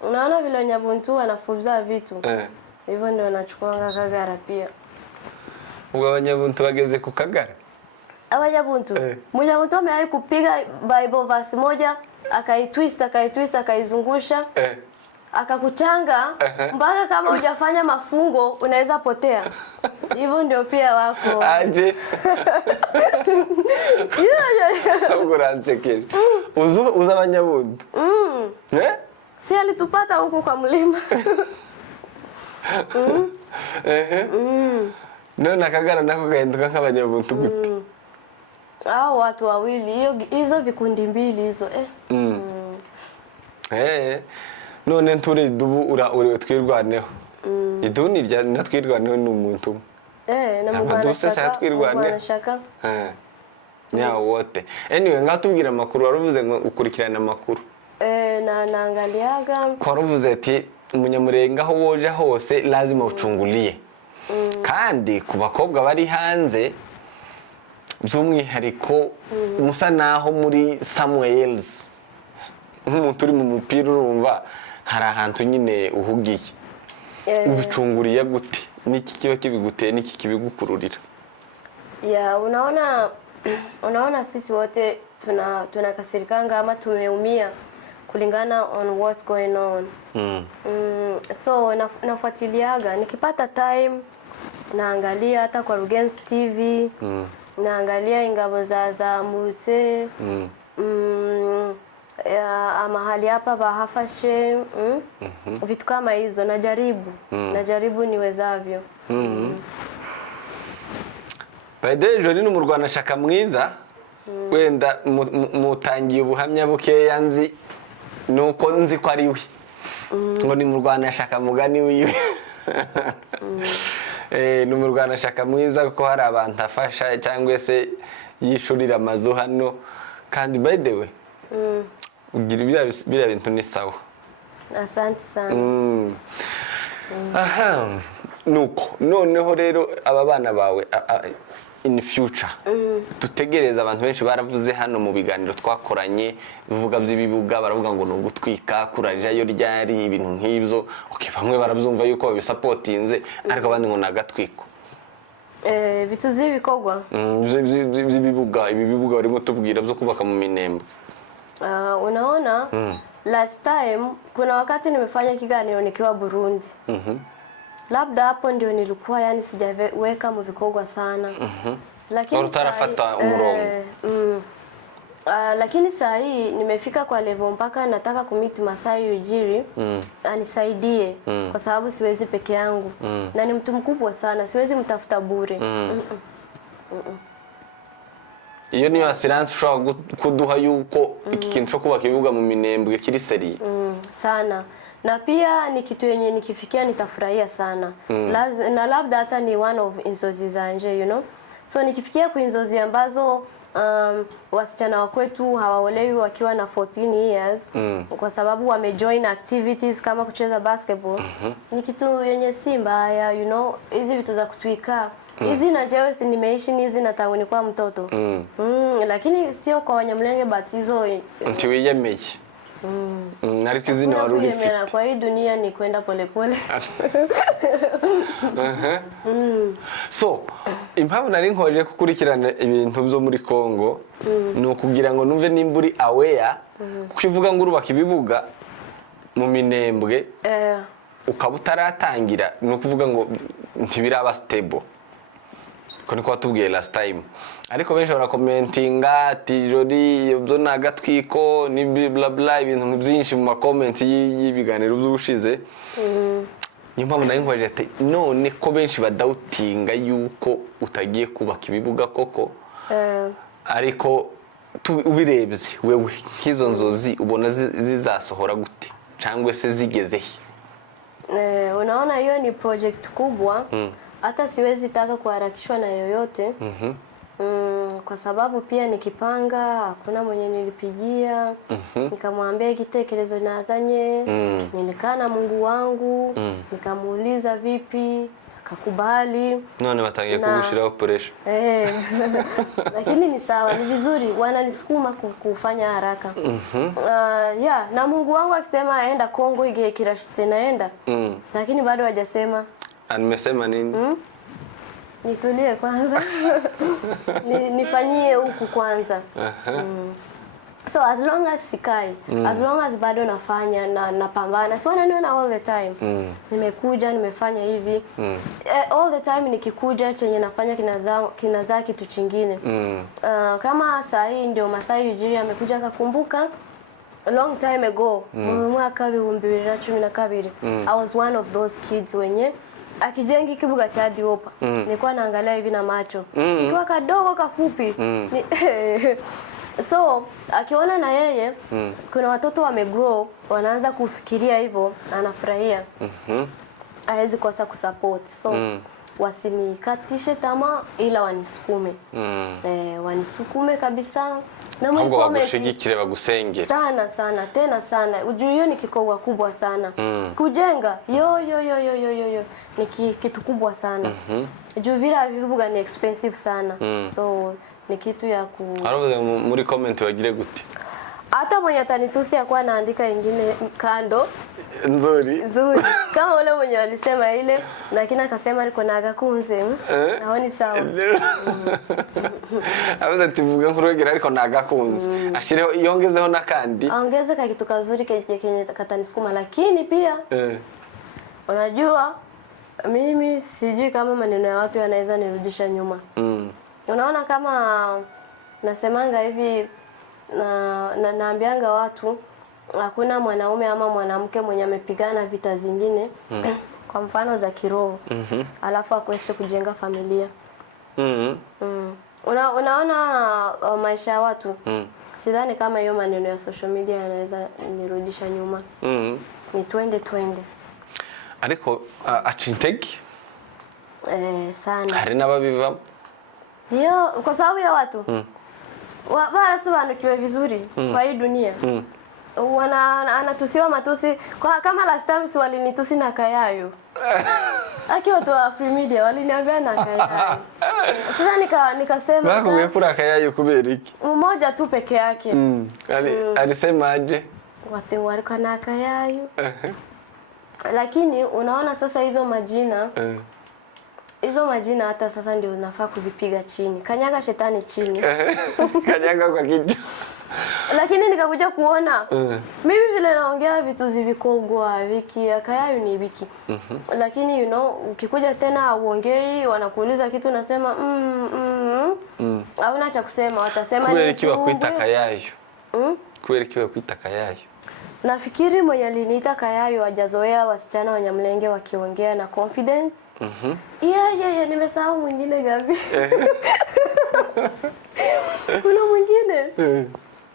Unaona vile Banyabuntu wanafuza vitu. Hivyo ndio nachukuanga Kagara pia. Ubwo Abanyabuntu bageze ku Kagara? Abanyabuntu. Munyabuntu amewahi kupiga Bible verse moja, akaitwist akaizungusha. Akakuchanga mpaka kama hujafanya mafungo unaweza potea. Hivyo ndio pia wako. Aje. Uransekere. Uza Abanyabuntu. Si alitupata huku kwa mlima. None Akagara nako gahinduka nk'Abanyabuntu gute? Hao watu wawili, hizo vikundi mbili hizo None nturi dubu uri twirwaneho. Iduni rya natwirwaneho ni umuntu. na shaka. Nyawo wote. Anyway, ngatubwira amakuru waruvuze ngo ukurikirana amakuru. Naangaliaga. Kwa waruvuze ati umunyamurenga aho woje hose lazima ucunguliye. Kandi ku bakobwa bari hanze by'umwihariko musa naho muri Samuels nk'umuntu uri mu mupira urumva hari ahantu nyine uhugiye. Ubicunguriye gute? Niki kiba kibiguteye, niki kibigukururira? Unaona sisi wote tunakasirikanga ama tumeumia kulingana on what's going on. So nafuatiliaga, nikipata time naangalia hata kwa Rugenzi TV, naangalia ingabo za Muse, mahali hapa bahafashe, vitu kama hizo najaribu niwezavyo. Baide Jolie ni umurwana shaka mwiza, wenda mutangiye ubuhamya bukeya nzi nuko nzi ko ari we. Ngo ni murwana shaka mugani wiwe. Ni umurwana shaka mwiza kuko hari abantu afasha cyangwa se yishurira amazu hano, kandi by the way ugira bintu ni sawa. Asante sana. nuko noneho rero aba bana bawe in future tutegereza abantu benshi baravuze hano mu biganiro twakoranye bivuga by'ibibuga baravuga ngo no gutwika kurarira yo ryari ibintu nk'ibyo okay bamwe barabyumva yuko babisupportinze ariko abandi ngo nagatwiko bituzi bikogwa by'ibibuga ibi bibuga barimo tubwira byo kubaka mu Minembwe. Unaona last time kuna wakati nimefanya kiganiro nikiwa Burundi. Labda hapo ndio nilikuwa yani sijaweka mu vikogwa sana. Lakini utarafata umurongo. Lakini saa hii nimefika kwa level mpaka nataka kumiti Masai Ujiri anisaidie kwa sababu siwezi peke yangu. Na ni mtu mkubwa sana, siwezi mtafuta bure. Iyo niyo assurance ushobora kuduha yuko iki kintu cyo kubaka ibibuga mu Minembwe kiri seri sana. Na pia ni kitu yenye nikifikia nitafurahia sana. Na labda hata ni one of inzozi zanje, you know. So nikifikia kwa inzozi ambazo wasichana wa kwetu hawaolewi wakiwa na 14 years kwa sababu wamejoin activities kama kucheza basketball. Ni kitu yenye si mbaya, you know. Hizi vitu za kutwika hizi na jewe si nimeishi hizi na tangu nilikuwa mtoto. Lakini sio kwa Wanyamulenge but hizo ntiwiyemeye. Ariko izina waruri fiti. Kwa hii dunia ni kwenda polepole. So, impamvu nari nkoje kukurikirana ibintu byo muri Kongo ni ukugira ngo numve nimburi aware kukivuga ngo urubaka ibibuga mu Minembwe ukaba utaratangira ni ukuvuga ngo ntibiraba stable. Ko niko watubwiye last time. Ariko benshi barakomentinga ati jori byo nagatwiko ni bla bla ibintu byinshi mu comment y'ibiganiro by'ubushize. Niyo mpamvu nari nkwaje ati none ko benshi badautinga yuko utagiye kubaka ibibuga koko. Ariko ubirebye wewe nk'izo nzozi ubona zizasohora gute cyangwa se zigeze he? Unaona hiyo ni project kubwa. Hata siwezi taka kuharakishwa na yoyote. Kwa sababu pia nikipanga hakuna mwenye nilipigia. Nikamwambia igitekerezo nazanye. Nilikaa na Mungu wangu. Nikamuuliza vipi, akakubali. None batangiye kugushiraho pressure. Lakini ni sawa, ni vizuri wananisukuma kufanya haraka. Na Mungu wangu akisema aenda Kongo igihe kirashitse naenda. Lakini bado hajasema. Nimesema nini? Nitulie kwanza. Nifanyie huku kwanza. So as long as sikai, as long as bado nafanya na napambana, si wananiona all the time. Nimekuja, nimefanya hivi. All the time nikikuja chenye nafanya kinazaa kitu kingine. Kama saa hii ndio Masai Ujiri amekuja akakumbuka a long time ago, mwaka 2012. I was one of those kids wenye akijengi kibuga cha Diopa. Nilikuwa naangalia hivi na macho. Nikiwa kadogo kafupi. So, akiona na yeye kuna watoto wamegrow, wanaanza kufikiria hivyo, anafurahia. Hawezi kosa kusupport. So, wasinikatishe tamaa ila wanisukume. Wanisukume kabisa. Na mwiko wagushigikire bagusenge. Sana tena sana. Ujue hiyo ni kikogwa kubwa sana. Kujenga yo ni kitu kubwa sana. Juu vile vibuga ni expensive sana. So ni kitu ya Aravuze muri comment wagire gute? Hata mwenye atanitusi yakuwa naandika ingine kando. Nzuri. Kama ule mwenye alisema ile lakini akasema aliko nagakunze. Naoni sawa. Abaza tivuga nkurogera ariko nagakunze. Ashireho yongezeho nakandi. Aongeze ka kitu kazuri kenye katanisukuma lakini pia unajua mimi sijui kama maneno ya watu yanaweza nirudisha nyuma. Unaona kama nasemanga hivi naambianga watu hakuna mwanaume ama mwanamke mwenye amepigana vita zingine kwa mfano za kiroho alafu akwese kujenga familia. Unaona maisha ya watu sidhani kama hiyo maneno ya social media yanaweza nirudisha nyuma. Ni twende. Ariko acintegi sana hari n'ababivamo hiyo kwa sababu ya watu wanasobanukiwe vizuri kwa hii dunia. Anatusiwa matusi kama last time si walinitusi na Kayayo. Aki watu wa Free Media waliniambia na Kayayo. Sasa nikasema bakubwiye kuri Akayayo kubera iki? Mmoja tu peke yake. Alisema aje? Watu walikuwa na Kayayo. Lakini unaona sasa hizo majina hizo majina hata sasa ndio unafaa kuzipiga chini. Kanyaga shetani chini. Kanyaga kwa kichwa. Lakini nikakuja kuona mimi vile naongea vitu zivikogwa wiki Akayayo ni wiki. Lakini you know ukikuja tena uongei wanakuuliza kitu nasema hauna cha kusema watasema kubera ikiwa kuita Akayayo. Kubera ikiwa kuita Akayayo. Nafikiri mwenye aliniita Kayayo hajazoea wasichana wa Nyamlenge wakiongea na confidence. Yeah, nimesahau mwingine Gabi. Kuna mwingine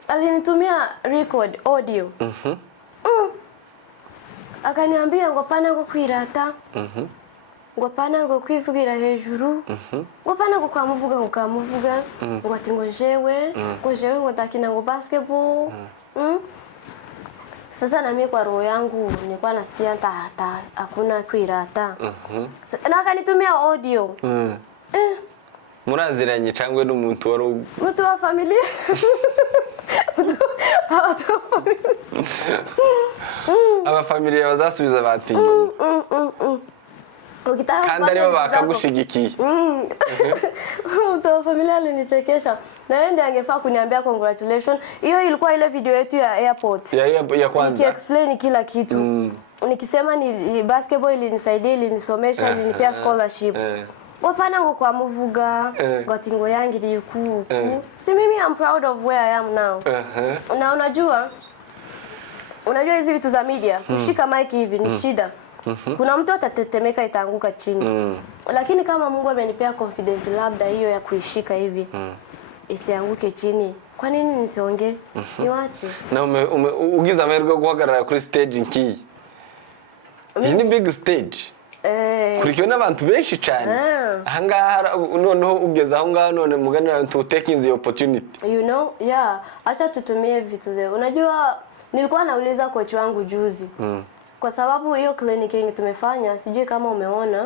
alinitumia record audio. Akaniambia ngopana ngo kwirata. Ngopana ngo kwivugira hejuru. Ngopana ngo kamuvuga ngo ati ngo jewe ngo takina ngo basketball. Sasa na mimi kwa roho yangu nilikuwa nasikia hata hakuna kwirata. Na akanitumia audio. Muraziranye cyangwa n'umuntu wari mtu wa familia. aba familia bazasubiza batinya. Kandi aribo bakagushigikiye. Mtu wa familia alinichekesha. Na yeye ndiye angefaa kuniambia congratulations. Hiyo ilikuwa ile video yetu ya airport. Ya kwanza. Nikiexplain kila kitu. Nikisema ni basketball ilinisaidia, ilinisomesha, ilinipea scholarship. Wapana ngo kwa muvuga, gotingo yangi yuku. Si mimi I'm proud of where I am now. Na unajua hizi vitu za media, kushika mic hivi ni shida. Kuna mtu atatetemeka itaanguka chini. Lakini kama Mungu amenipea confidence labda hiyo ya kuishika hivi. Isianguke chini. Kwa nini nisiongee? Niwache. Na ugize amahirwe guhagarara kuri stage nkiyi. Iyi ni big stage. Kurikiwe n'abantu benshi cyane. Ahangaha noneho ugeze aho ngaho none muganira to taking the opportunity. You know, yeah. Acha tutumie vitu zao. Unajua nilikuwa nauliza coach wangu juzi. Kwa sababu hiyo clinic yenye tumefanya, sijui kama umeona.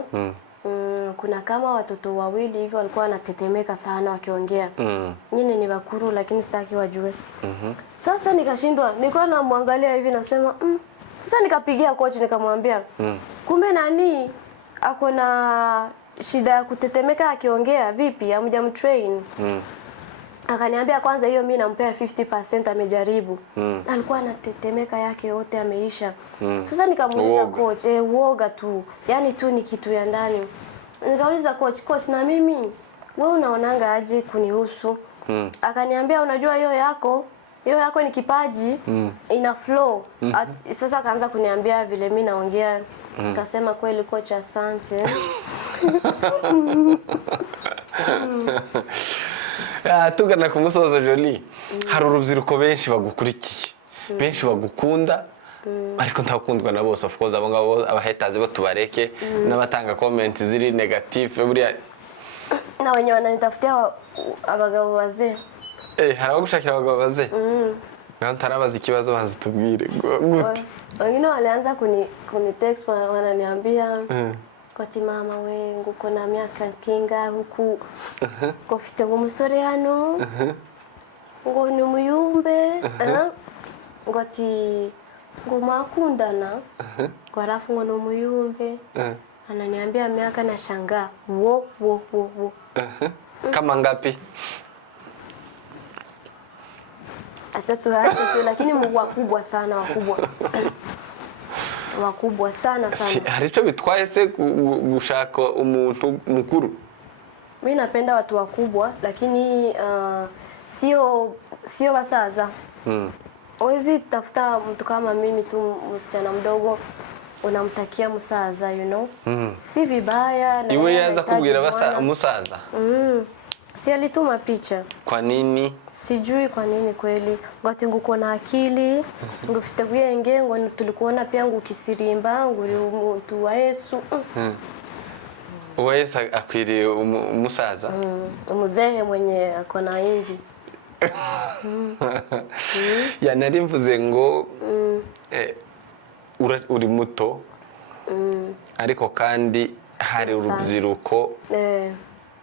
Kuna kama watoto wawili hivi walikuwa wanatetemeka sana wakiongea. Nyine ni bakuru lakini sitaki wajue. Sasa nikashindwa, nilikuwa namwangalia hivi nasema sasa nikapigia coach nikamwambia kumbe nani ako na shida ya kutetemeka akiongea vipi hamjamtrain. Akaniambia kwanza hiyo mimi nampea 50% amejaribu. Alikuwa anatetemeka yake yote ameisha. Sasa nikamuuliza coach, uoga tu. Yaani tu ni kitu ya ndani. Nikauliza coach na mimi wewe unaonanga aje kunihusu? Akaniambia unajua hiyo yako ni kipaji ina flow. Sasa akaanza kuniambia vile mimi naongea. Nikasema kweli coach asante. Tugana ku musozo Jolie. Hari urubyiruko benshi bagukurikiye. Benshi bagukunda. Ariko ntakundwa na bose of course abangabo abahetazi bo tubareke n'abatanga comment ziri negative buriya na wenye wananitafutia abagabo bazee. Hari abagushakira abagabo bazee. Ngaho tarabaza ikibazo banze tubwire gute. Wengine walianza kuni text wananiambia kwa mama we nguko na miaka kinga huku ko fite umusore hano ngo ni umuyumbe ngo ati ngo makundana kwa rafu ngo ni umuyumbe ananiambia miaka na shanga wo kama ngapi? Acha tu lakini Mungu wakubwa sana wakubwa sana. Hari ico bitwaye se gushaka umuntu mukuru? Mimi napenda watu wakubwa lakini sio basaza. Wezi tafuta mtu kama mimi tu msichana mdogo unamtakia msaza you know. Si vibaya na iwe yaza kubwira basa umusaza. Si alituma picha. Kwa nini? Sijui kwa nini kweli. Ngati nguko na akili, ngufite bwenge ngo tulikuona pia ngukisirimba nguri umuntu wa Yesu. Wa Yesu akwiriye umusaza. Umuzehe mwenye akona hivi. Ya nari mvuze ngo uri muto ariko kandi hari urubyiruko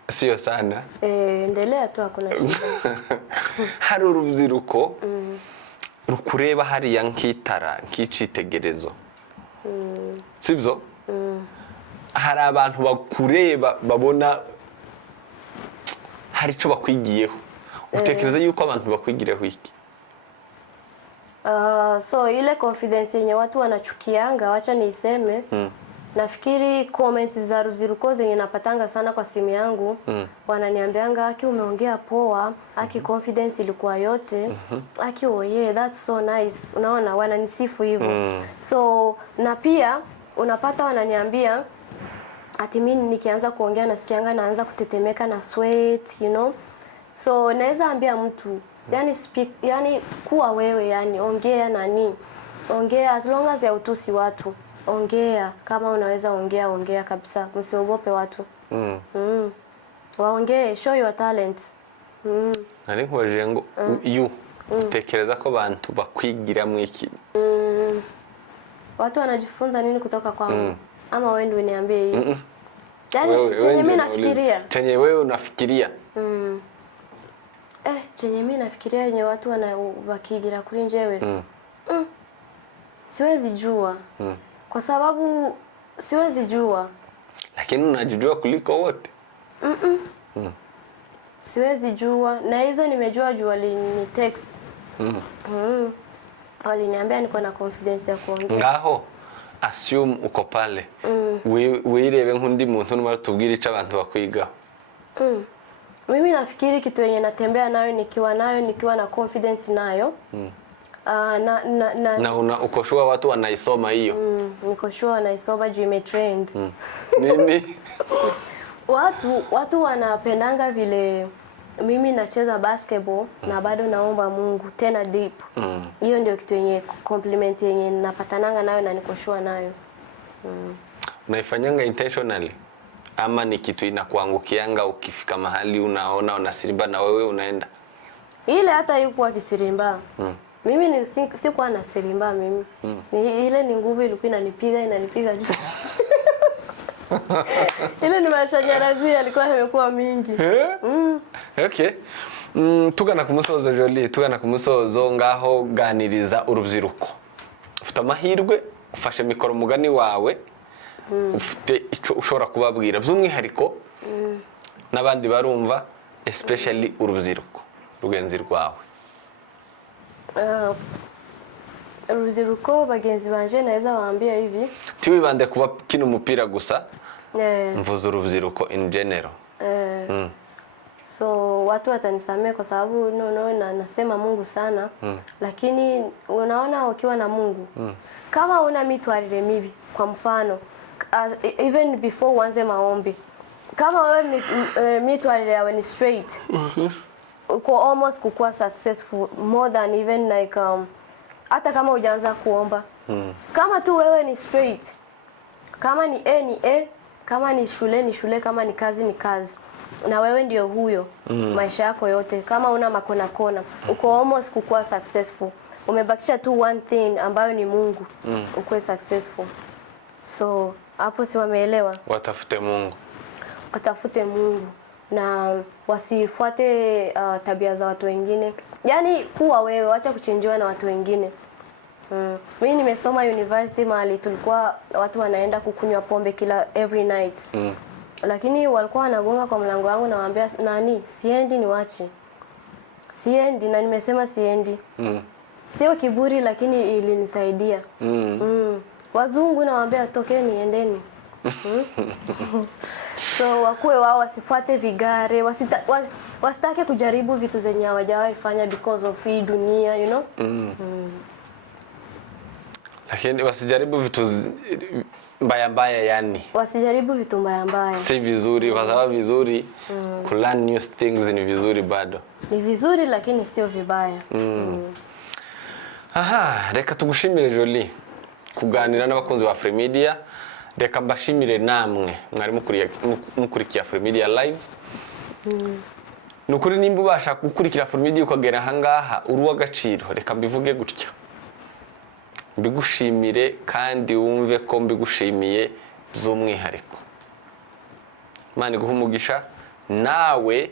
sio sana endelea tu hakuna shida. Hari urubyiruko rukureba hari yankitara nk'icitegerezo sibyo hari abantu bakureba babona hari ico bakwigiyeho utekereza yuko abantu bakwigireho iki? So ile confidence yenye watu wanachukianga, wacha niiseme. Nafikiri comments za rubyiruko zenye napatanga sana kwa simu yangu, wananiambianga aki umeongea poa, aki confidence ilikuwa yote, aki oh yeah that's so nice. Unaona wananisifu hivyo. So na pia unapata wananiambia ati mimi nikianza kuongea nasikianga naanza kutetemeka na sweat, you know. So naweza ambia mtu yani speak, yani kuwa wewe, yani ongea nani, ongea as long as hautusi watu, ongea kama unaweza ongea kabisa, msiogope watu. Waongee, show your talent. Nari nkwaje ngo you tekereza ko abantu bakwigira mu iki? Watu wanajifunza nini kutoka kwangu? Ama wewe ndio uniambie hiyo? Yani chenye mimi nafikiria. Chenye wewe unafikiria? Chenye mimi nafikiria yenye watu wanabakigira kuri njewe. Siwezi jua. Kwa sababu siwezi jua. Lakini unajijua kuliko wote. Siwezi jua, na hizo nimejua juu walini text. Waliniambia niko na confidence ya kuongea. Ngaho assume uko pale. Wirebe nk'undi muntu numara tubwira ico abantu bakwigaho. Mimi nafikiri kitu yenye natembea nayo nikiwa na confidence nayo. Na uko sure watu wanaisoma hiyo? Niko sure wanaisoma juu imetrend. Nini? Watu wanapendanga vile mimi nacheza basketball na bado naomba Mungu tena deep. Hiyo ndio kitu yenye compliment yenye napatananga nayo na niko sure nayo. Unaifanyanga intentionally ama ni kitu inakuangukianga ukifika mahali unaona unasirimba na wewe unaenda? Ile hata yuko akisirimba. Mimi sikuwa na sirimba mimi. Ile ni nguvu ilikuwa inanipiga juu. Ile ni mashanyarazi alikuwa imekuwa mingi. Okay. Tugana ku musozo Jolie, tugana ku musozo ngaho ganiriza urubyiruko. Ufite amahirwe ufashe mikoro mugani wawe. Ufite ico ushobora kubabwira by'umwihariko n'abandi barumva, especially urubyiruko rugenzi rwawe. Urubyiruko bagenzi banje naweza waambia hivi, tiwibande kuba kino umupira gusa. Mvuze urubyiruko in general. So watu watanisamea kwa sababu nasema Mungu sana. Lakini unaona ukiwa na Mungu, kama una mitwarire mibi, kwa mfano even before uanze maombi, kama wewe mitwarire yawe ni straight, uko almost kukua successful more than even like hata kama hujaanza kuomba. Kama tu wewe ni straight, kama ni A ni A, kama ni shule ni shule, kama ni kazi ni kazi, na wewe ndio huyo maisha yako yote, kama una makona kona, uko almost kukua successful. Umebakisha tu one thing ambayo ni Mungu, ukue successful. So hapo si wameelewa? Watafute Mungu. Watafute Mungu na wasifuate tabia za watu wengine. Yani kuwa wewe, wacha kuchenjiwa na watu wengine. Mimi nimesoma university mahali tulikuwa watu wanaenda kukunywa pombe every night. Lakini walikuwa wanagonga kwa mlango wangu na waambia nani, siendi niwache. Siendi na nimesema siendi. Sio kiburi lakini ilinisaidia. Wazungu na waambia tokeni endeni. So wakue wao wasifuate vigare, wasitake kujaribu vitu zenye hawajawahi fanya because of hii dunia, you know? Lakini wasijaribu vitu mbaya yani. Wasijaribu vitu mbaya. Si vizuri kwa sababu vizuri kulearn new things ni vizuri bado. Ni vizuri lakini sio vibaya. Aha, reka tugushimire Jolie kuganira n'abakunzi ba Free Media. Reka mbashimire namwe mwari mukurikiya Free Media live. Nukuri nimba ubasha gukurikira Free Media ukagera hangaha uri w'agaciro, reka mbivuge gutya. mbigushimire kandi wumve ko mbigushimiye by'umwihariko. Imana iguha umugisha, nawe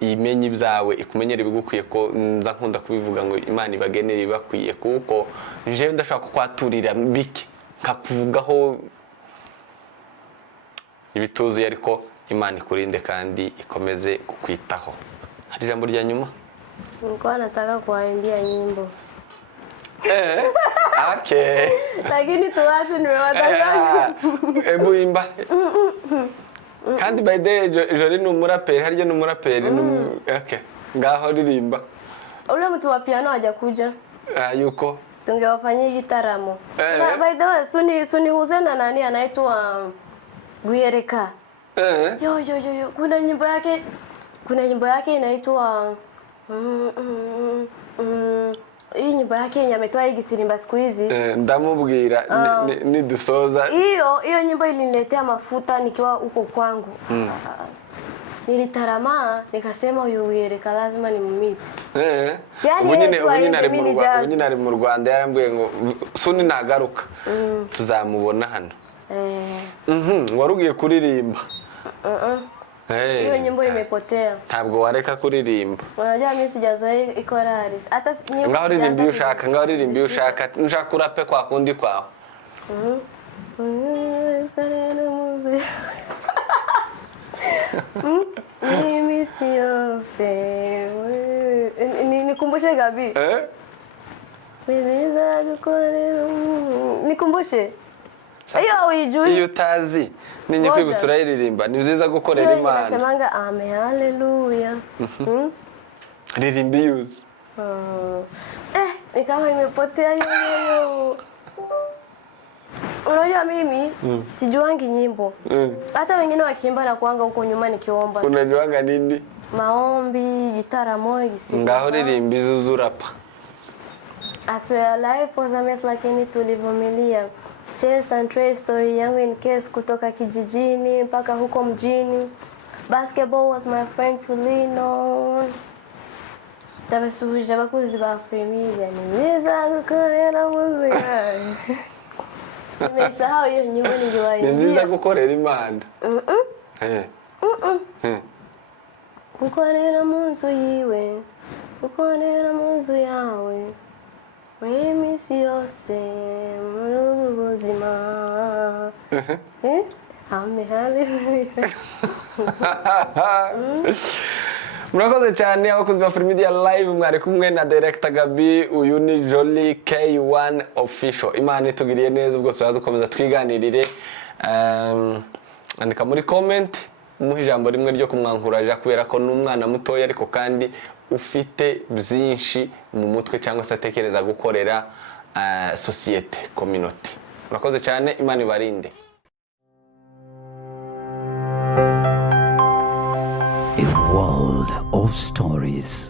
imenye ibyawe, ikumenyere ibigukwiye, ko nza nkunda kubivuga ngo Imana ibagenere ibakwiye, kuko njewe ndashaka kukwaturira bike nkakuvugaho ibituzuye, ariko Imana ikurinde kandi ikomeze kukwitaho. Hari ijambo rya nyuma? Nilikuwa nataka kuwaimbia nyimbo. Okay. Lakini tuwache nimewatangaza. Ebu imba. Kandi by the Jori ni umuraperi, harya ni umuraperi. Okay. Ngaho ririmba. Ule mtu wa piano hajakuja. Yuko. Tungewafanyia gitaramo. By the way, suni huzena nani anaitwa Guereka. Yo. Kuna nyimbo yake inaitwa hii nyimbo yake yenye ametoa hii Gisirimba siku hizi. Ndamubwira ni dusoza. Hiyo nyimbo iliniletea mafuta nikiwa huko kwangu. Nilitarama nikasema huyu Guereka lazima nimumite. Ubu nyine ari mu Rwanda, yarambwiye ngo suni nagaruka tuzamubona hano. Warugiye kuririmba. Hiyo nyimbo imepotea. Ntabwo wareka kuririmba. Unajua mimi sijazoea ikorari. Hata nyimbo ngaho ririmbi ushaka, nshaka kurape kwa kundi kwawe. Mimi siyose. Nikumbushe Gabi. Nikumbushe. Iyo utazi ninyi kwibutsa urayiririmba, ni byiza gukorera Imana. Nasemanga amen haleluya. Ririmbi yuzi. Ni kama imepotea hiyo. Unajua mimi sijuangi nyimbo. Hata wengine wakiimba na kuanga huko nyuma nikiomba. Unajuanga nini? Maombi, gitaramo, Gisirimba. Ngaho ririmbi zuzurapa. I swear life was a mess lakini tulivumilia. Chase and Trey story yangu in case kutoka kijijini mpaka huko mjini. Basketball was my friend to lean on. Tabasuhuje abakozi ba Fremedia niza gukorera muzika. Nimesahau hiyo nyimbo ningewaambia. Niza gukorera Imana. Gukorera mu nzu yiwe. Gukorera mu nzu yawe. Mimi siyose muri ubuzima. Murakoze cyane abakunzi ba Fremedia Live, mwari kumwe na Director Gabi, uyu ni Jolly K1 Official. Imana itugiriye neza, ubwo tuzakomeza twiganirire. Andika muri comment umuha ijambo rimwe ryo kumwankuraje, kubera ko n'umwana mutoya ariko kandi ufite byinshi mu mutwe cyangwa se atekereza gukorera societe community. Murakoze cyane, Imana ibarinde. A world of stories.